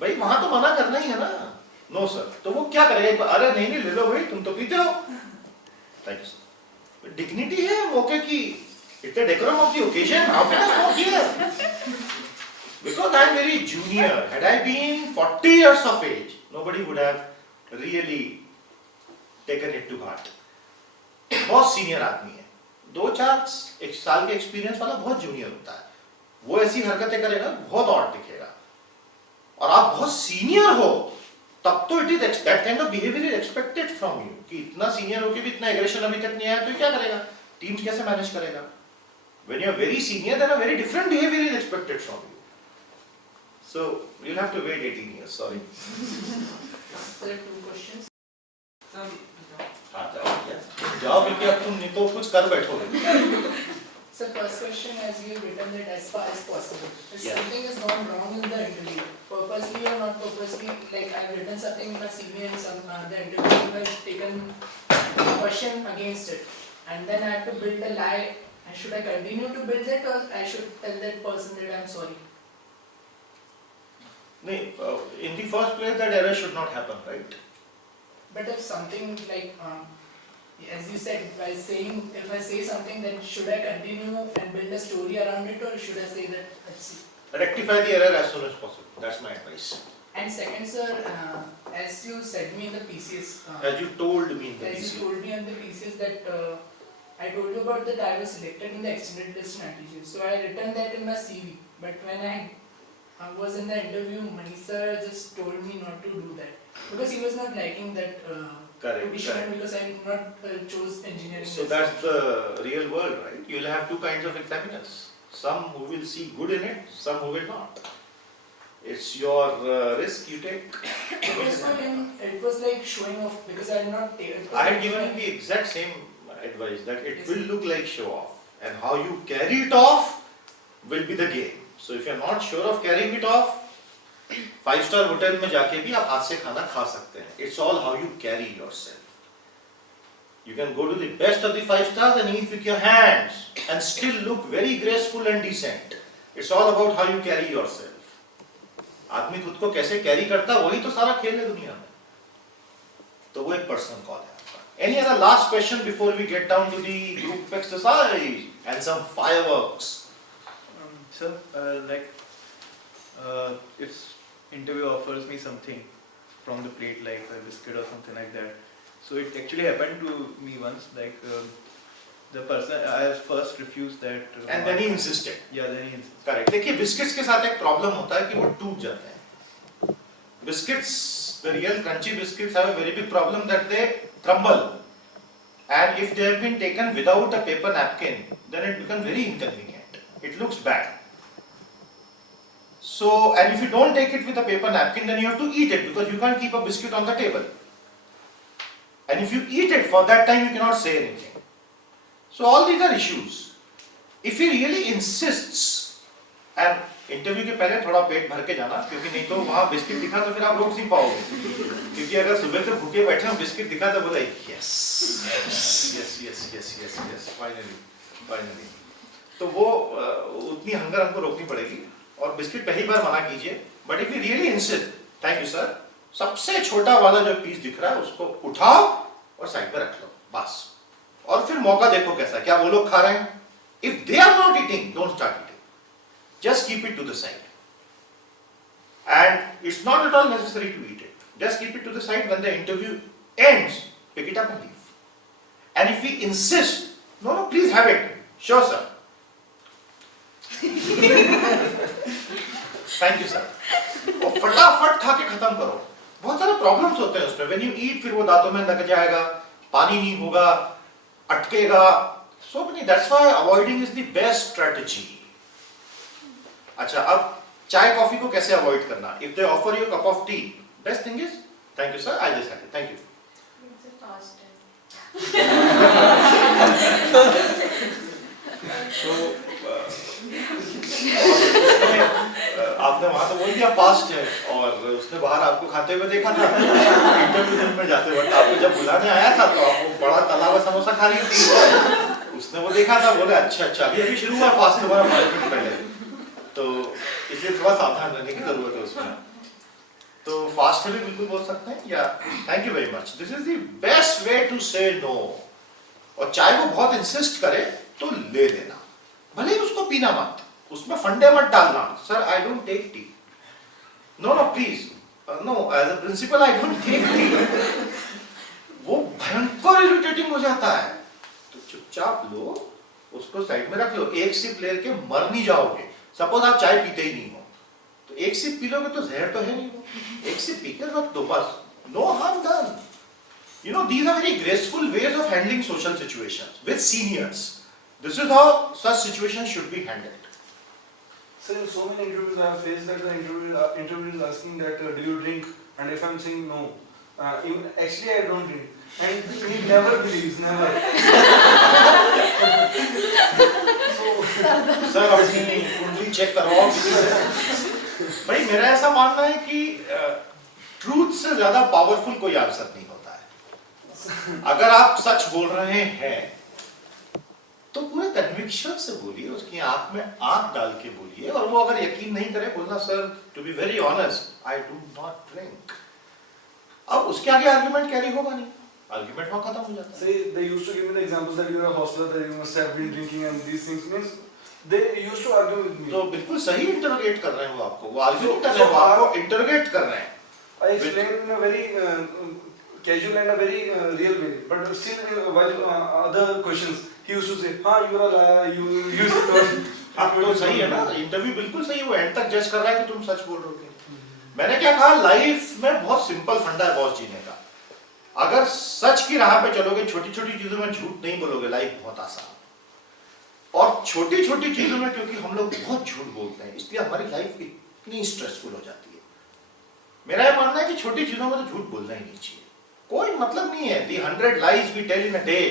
भाई वहां तो मना करना ही है ना. No sir. तो वो क्या करेगा? अरे नहीं ले लो भाई, तुम तो पीते हो. Thank you sir. डिग्निटी है मौके की. It's the decorum of the occasion. How can I smoke here? Because I am very junior. Had I been 40 years of age, nobody would have really taken it to heart. बहुत senior आदमी है. 2-4 साल के experience वाला बहुत junior होता है. वो ऐसी हरकतें करेगा, बहुत ऑड दिखेगा. और आप बहुत सीनियर हो, तब तो it is that kind of behaviour is expected from you. कि इतना सीनियर हो के भी इतना एग्रेशन अभी तक नहीं आया, तो क्या करेगा? टीम्स कैसे मैनेज करेगा? When you are very senior, then a very different behavior is expected from you. So you'll have to wait 18 years. Sorry. Sir, 2 questions. हाँ जाओ क्या? जाओ क्योंकि अब तुम नहीं तो कुछ कर बैठोगे. So first question, as you have written that as far as possible. If Yeah. something has gone wrong in the interview, purposely or not purposely, like I've written something in my CV and the interview has taken a question against it, and then I have to build a lie. And should I continue to build it, or I should tell that person that I'm sorry? In the first place, that error should not happen, right? But if something like, as you said, if I say something, then should I continue and build a story around it, or should I say that it's... Rectify the error as soon as possible. That's my advice. And second, sir, as you said me in the PCS, As you told me in the as you PC. told me in the PCS that I told you about that I was selected in the extended list strategy. So I written that in my CV. But when I was in the interview, Manish sir just told me not to do that because he was not liking that Correct, position correct. because I did not chose engineering. So as that's the real world, right? You'll have two kinds of examiners. Some who will see good in it, some who will not. It's your risk you take. Because for him, it was like showing off because I did not take it. I had given him the exact same advice that it will look like show off, and how you carry it off will be the game. So if you're not sure of carrying it off, 5-star hotel में जाके भी आप हाथ से खाना खा सकते हैं. It's all how you carry yourself. You can go to the best of the 5 stars and eat with your hands and still look very graceful and decent. It's all about how you carry yourself. आदमी खुद को कैसे carry करता है वही तो सारा खेल है दुनिया में. तो वो एक पर्सनल कॉल है. Any other last question before we get down to the group exercise and some fireworks? Sir, if interview offers me something from the plate like a biscuit or something like that, so it actually happened to me once. The person I first refused that. And then he insisted. Yeah, then he insisted. Correct. देखिए biscuits के साथ एक problem होता है कि वो टूट जाते हैं. Biscuits, the real crunchy biscuits have a very big problem that they crumble. And if they have been taken without a paper napkin, then it becomes very inconvenient. It looks bad. So, and if you don't take it with a paper napkin, then you have to eat it because you can't keep a biscuit on the table. And if you eat it, for that time you cannot say anything. So all these are issues. If he really insists, and interview के पहले थोड़ा पेट भर के जाना, क्योंकि नहीं तो वहाँ बिस्किट दिखा तो फिर आप रोक नहीं पाओगे. क्योंकि अगर सुबह से भूखे बैठे हो बिस्किट दिखा तो बोले yes yes yes yes yes yes finally. तो वो उतनी हंगर हमको रोकनी पड़ेगी और बिस्किट पहली बार मना कीजिए. But if you really insist, thank you sir, सबसे छोटा वाला जो पीस दिख रहा है उसको उठाओ और साइड पे रख लो बस. और फिर मौका देखो कैसा, क्या वो लोग खा रहे हैं. If they are not eating, don't start eating. Just keep it to the side. And it's not at all necessary to eat it. Just keep it to the side. When the interview ends, pick it up and leave. And if we insist, no, please have it. Sure, sir. Thank you, sir. और फटाफट खा के खत्म करो. बहुत सारे problems होते हैं उसमें. When you eat, फिर वो दांतों में लग जाएगा, पानी नहीं होगा, अटकेगा. So many. That's why avoiding is the best strategy. अच्छा, अब चाय कॉफी को कैसे अवॉइड करना? If they offer you a cup of tea, best thing is, thank you sir, I just had it, thank you. It's a past tense. So, आपने वहाँ तो बोल दिया पास्ट है और उसने बाहर आपको खाते हुए देखा था इंटरव्यू में जाते वक्त. आपको जब बुलाने आया था तो आप वो बड़ा तला हुआ समोसा खा रही थी. उसने वो देखा था, बोले अच्छा अभी शुरू हुआ फास्ट तुम्हारा 5 मिनट पहले. तो इसलिए थोड़ा सावधान रहने की जरूरत है उसमें. तो फास्ट है भी बिल्कुल बोल सकते हैं. या thank you very much, this is the best way to say no. और चाय को बहुत इंसिस्ट करे तो ले लेना, भले ही उसको पीना मत, उसमें फंडे मत डालना. Sir I don't take tea. No please, no, as a principle I don't take tea. वो भयंकर इरिटेटिंग हो जाता है. तो चुपचाप लो, उसको साइड में रख लो. एक सिप लेके मर नहीं जाओगे. सपोज आप चाय पीते ही नहीं हो, तो एक सिप पी लोगे तो जहर तो है नहीं. वो एक सिप पी के रख दो बस. No harm done. You know, these are very graceful ways of handling social situations with seniors. This is how such situations should be handled. So in so many interviews I have faced that the interviewer is asking that do you drink, and if I'm saying no, actually I don't drink, and he never believes, never. So check करवाओ किसी से। भाई मेरा ऐसा मानना है कि truth से ज्यादा पावरफुल कोई आंसर नहीं होता है। अगर आप सच बोल रहे हैं तो पूरे कन्विक्शन से बोलिए, उसकी आंख में आंख डाल के बोलिए, और वो अगर यकीन नहीं करे बोलना sir to be very honest I do not drink. अब उसके आगे आर्गुमेंट कैरी होगा नहीं, आर्गुमेंट वहां खत्म हो जाता है। Say they used to give me the examples that you are a hostler, that you must have been drinking and these things means they used to argue with me. तो बिल्कुल सही इंटरोगेट कर रहे हैं वो आपको, वो आर्ग्यू नहीं कर रहे हैं, वो आपको इंटरोगेट कर रहे हैं। I explained in a very casual and a very real way, but still while other questions he used to say, "हाँ, you are a liar, you used to." आप तो सही है ना, इंटरव्यू बिल्कुल सही है, वो एंड तक जज कर रहा है कि तुम सच बोल रहे हो कि नहीं। मैंने क्या कहा, लाइफ में बहुत सिंपल फंडा है बॉस जीने का। अगर सच की राह पे चलोगे, छोटी छोटी चीजों में झूठ नहीं बोलोगे, लाइफ बहुत आसान। और छोटी छोटी चीजों में क्योंकि हम लोग बहुत झूठ बोलते हैं, इसलिए हमारी लाइफ इतनी स्ट्रेसफुल हो जाती है। मेरा ये मानना है कि छोटी चीजों में तो झूठ बोलना ही नहीं चाहिए, कोई मतलब नहीं है। The 100 lies we tell in a day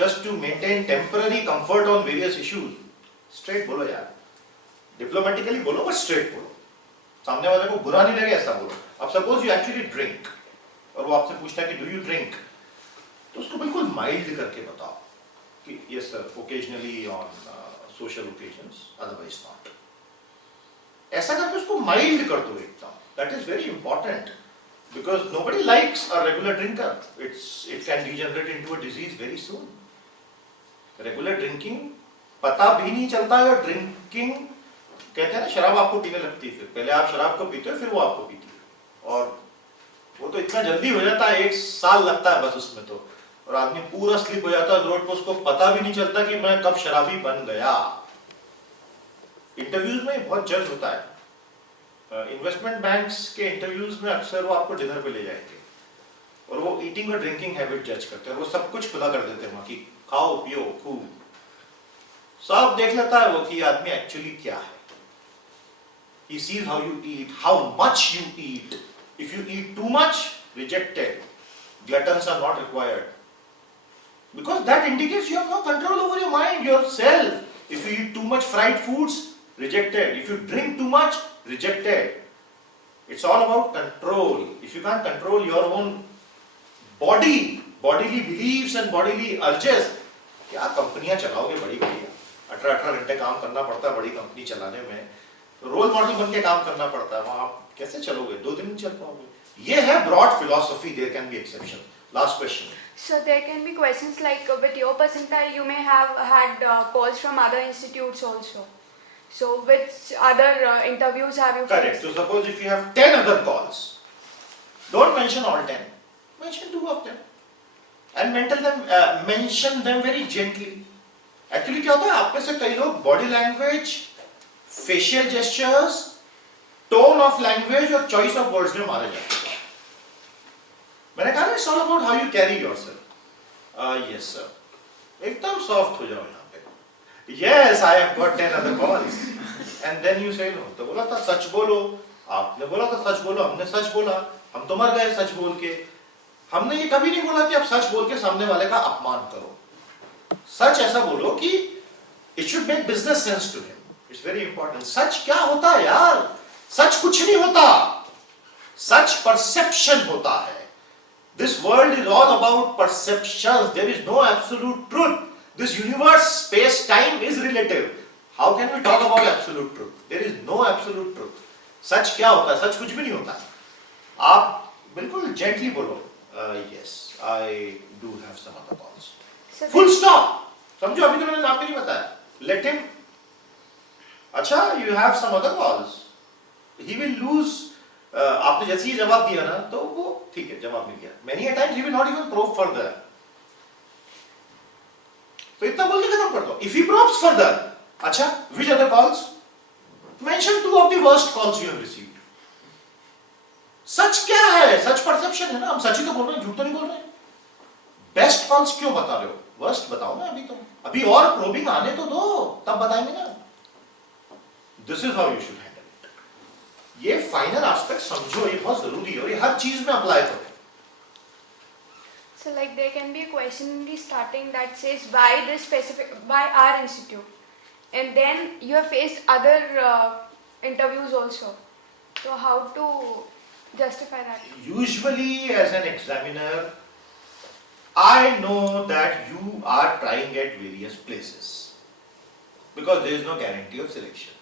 just to maintain temporary comfort on various issues. Straight बोलो यार, डिप्लोमेटिकली बोलो बट स्ट्रेट बोलो, सामने वाले को बुरा नहीं लगे ऐसा बोलो। अब सपोज यू एक्चुअली ड्रिंक और वो आपसे पूछता है कि डू यू ड्रिंक, तो उसको बिल्कुल माइल्ड करके बताओ कि yes sir occasionally on social occasions otherwise not. ऐसा करके उसको माइल्ड कर दो एकदम, that is very important because nobody likes a regular drinker. It can degenerate into a disease very soon. Regular drinking पता भी नहीं चलता है, और ड्रिंकिंग कहते हैं ना शराब आपको पीने लगती है, फिर पहले आप शराब को पीते हो फिर वो आपको पीती है, और वो तो इतना जल्दी हो जाता है, 1 साल लगता है बस उसमें तो, और आदमी पूरा स्लिप हो जाता है रोड पर, उसको पता भी नहीं चलता कि मैं कब शराबी बन गया। इंटरव्यूज में बहुत जज होता है। इन्वेस्टमेंट बैंक्स के इंटरव्यूज में अक्सर वो आपको डिनर पे ले जाएंगे और वो ईटिंग और ड्रिंकिंग हैबिट जज करते हैं, वो सब कुछ खुला कर देते हैं वहां की, खाओ पियो खूब, सब देख लेता है वो कि आदमी एक्चुअली क्या है। He sees how you eat, how much you eat. If you eat too much, rejected. Gluttons are not required. Because that indicates you have no control over your mind, yourself. If you eat too much fried foods, rejected. If you drink too much, rejected. It's all about control. If you can't control your own body, bodily beliefs and bodily urges, क्या कंपनियां चलाओगे बड़ी बढ़िया, 18-18 घंटे काम करना पड़ता है बड़ी कंपनी चलाने में, रोल मॉडल बन के काम करना पड़ता है, वहां आप कैसे चलोगे, 2 दिन नहीं चल पाओगे। ये है broad philosophy, there can be exception. Last question. So there can be questions like with your percentile you may have had calls from other institutes also. So which other interviews have you Correct. faced? So suppose if you have 10 other calls, don't mention all 10. Mention 2 of them. And mention them very gently. Actually क्या होता है, आप में से कई लोग body language, facial gestures, tone of language और choice of words में मारे जाते हैं। मैंने कहा ना it's all about how you carry yourself. Yes sir, एकदम सॉफ्ट हो जाओ यहाँ पे। Yes I have got 10 other calls and then you say no, तो बोला था सच बोलो, आपने बोला था सच बोलो, हमने सच बोला, हम तो मर गए सच बोल के। हमने ये कभी नहीं बोला कि आप सच बोल के सामने वाले का अपमान करो। सच ऐसा बोलो कि it should make business sense to him, it's very important. सच क्या होता है यार, सच कुछ नहीं होता, सच परसेप्शन होता है। This world is all about perceptions, there is no absolute truth. This universe, space, time is relative. How can we talk about absolute truth? There is no absolute truth. सच क्या होता है? सच कुछ भी नहीं होता। आप बिल्कुल जेंटली बोलो, yes I do have some other calls, full stop. समझो, अभी तो मैंने नाम भी नहीं बताया। लेट हिम, अच्छा you have some other calls, he will lose. आपने जैसे ही जवाब दिया ना तो वो ठीक है, जवाब मिल गया। Many a times he will not even probe further, तो इतना बोल के खत्म कर दो। इफ ही प्रोब्स फर्दर, अच्छा which other calls? Mention 2 of the worst calls you have received. सच क्या है? सच परसेप्शन है ना, हम सच ही तो बोल रहे हैं, झूठ तो नहीं बोल रहे हैं। बेस्ट कॉल्स क्यों बता रहे हो? वर्स्ट बताओ ना अभी, तो अभी और प्रोबिंग आने तो दो, तब बताएंगे ना। This is how you should handle it. ये फाइनल एस्पेक्ट समझो, ये बहुत जरूरी है और ये हर चीज में अप्लाई करो। So like there can be a question in the starting that says why this specific, why our institute? and then you have faced other interviews also. So how to justify that? Usually, as an examiner, I know that you are trying at various places because there is no guarantee of selection.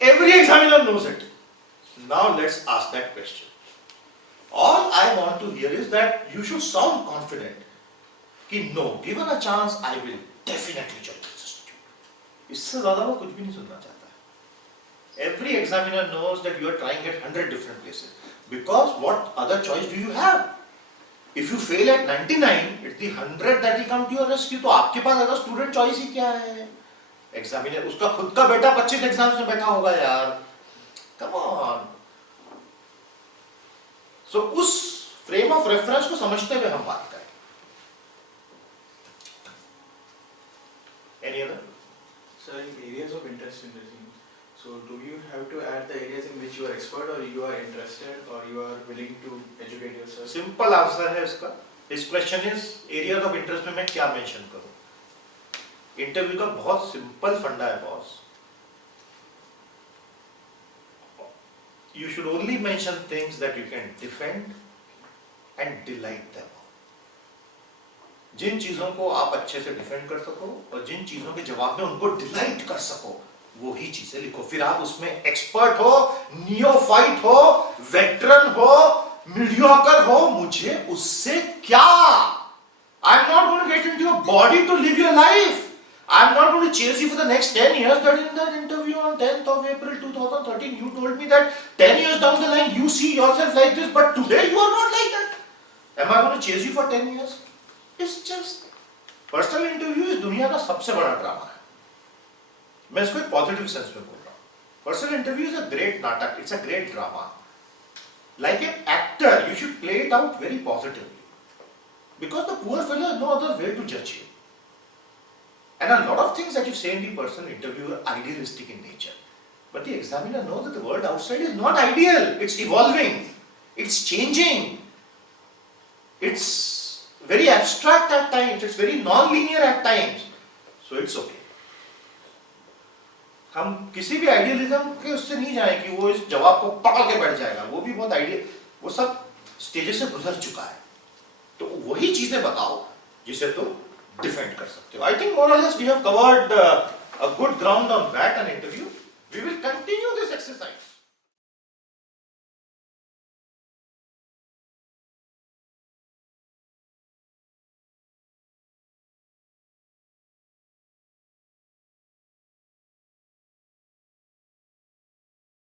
Every examiner knows it. Now let's ask that question. All I want to hear is that you should sound confident. कि no, given a chance, I will definitely join this institute. इससे ज़्यादा वो कुछ भी नहीं सुनना चाहता है. Every examiner knows that you are trying at 100 different places. Because what other choice do you have? If you fail at 99, it's the 100 that will come to your rescue. तो आपके पास अगर student choice ही क्या है? Examiner, उसका खुद का बेटा 25 exams में बैठा होगा यार. Come on. So उस frame of reference को समझते हुए हम बात करें. Any other? So in areas of interest in the team, so do you have to add the areas in which you are expert or you are interested or you are willing to educate yourself? Simple answer है इसका. This question is areas of interest में मैं क्या mention करूँ? Interview का बहुत simple फंडा है boss. You should only mention things that you can defend and delight them. जिन चीजों को आप अच्छे से डिफेंड कर सको और जिन चीजों के जवाब में उनको डिलाइट कर सको वो ही चीजें लिखो. फिर आप उसमें एक्सपर्ट हो, नियोफाइट हो, वेटरन हो, मीडियोकर हो, मुझे उससे क्या? I am not going to get into your body to live your life. I am not going to chase you for the next 10 years. That in that interview on 10th of April 2013, you told me that 10 years down the line you see yourself like this, but today you are not like that. Am I going to chase you for 10 years? It's just personal interview इस दुनिया का सबसे बड़ा drama है. मैं इसको एक positive sense में बोल रहा हूँ. Personal interview is a great नाटक. It's a great drama. Like an actor you should play it out very positively because the poor fellow has no other way to judge you. And a lot of things that you say in the personal interview are idealistic in nature. But the examiner knows that the world outside is not ideal. It's evolving. It's changing. It's very abstract at times. It's very non-linear at times. So it's okay. हम किसी भी idealism के उससे नहीं जाए कि वो इस जवाब को पकड़ के बैठ जाएगा. वो भी बहुत आइडियल, वो सब स्टेजेस से गुजर चुका है. तो वही चीजें बताओ जिसे तुम डिफेंड कर सकते हो. आई थिंक मोर और less we have covered a good ground on that an interview. We will continue this exercise.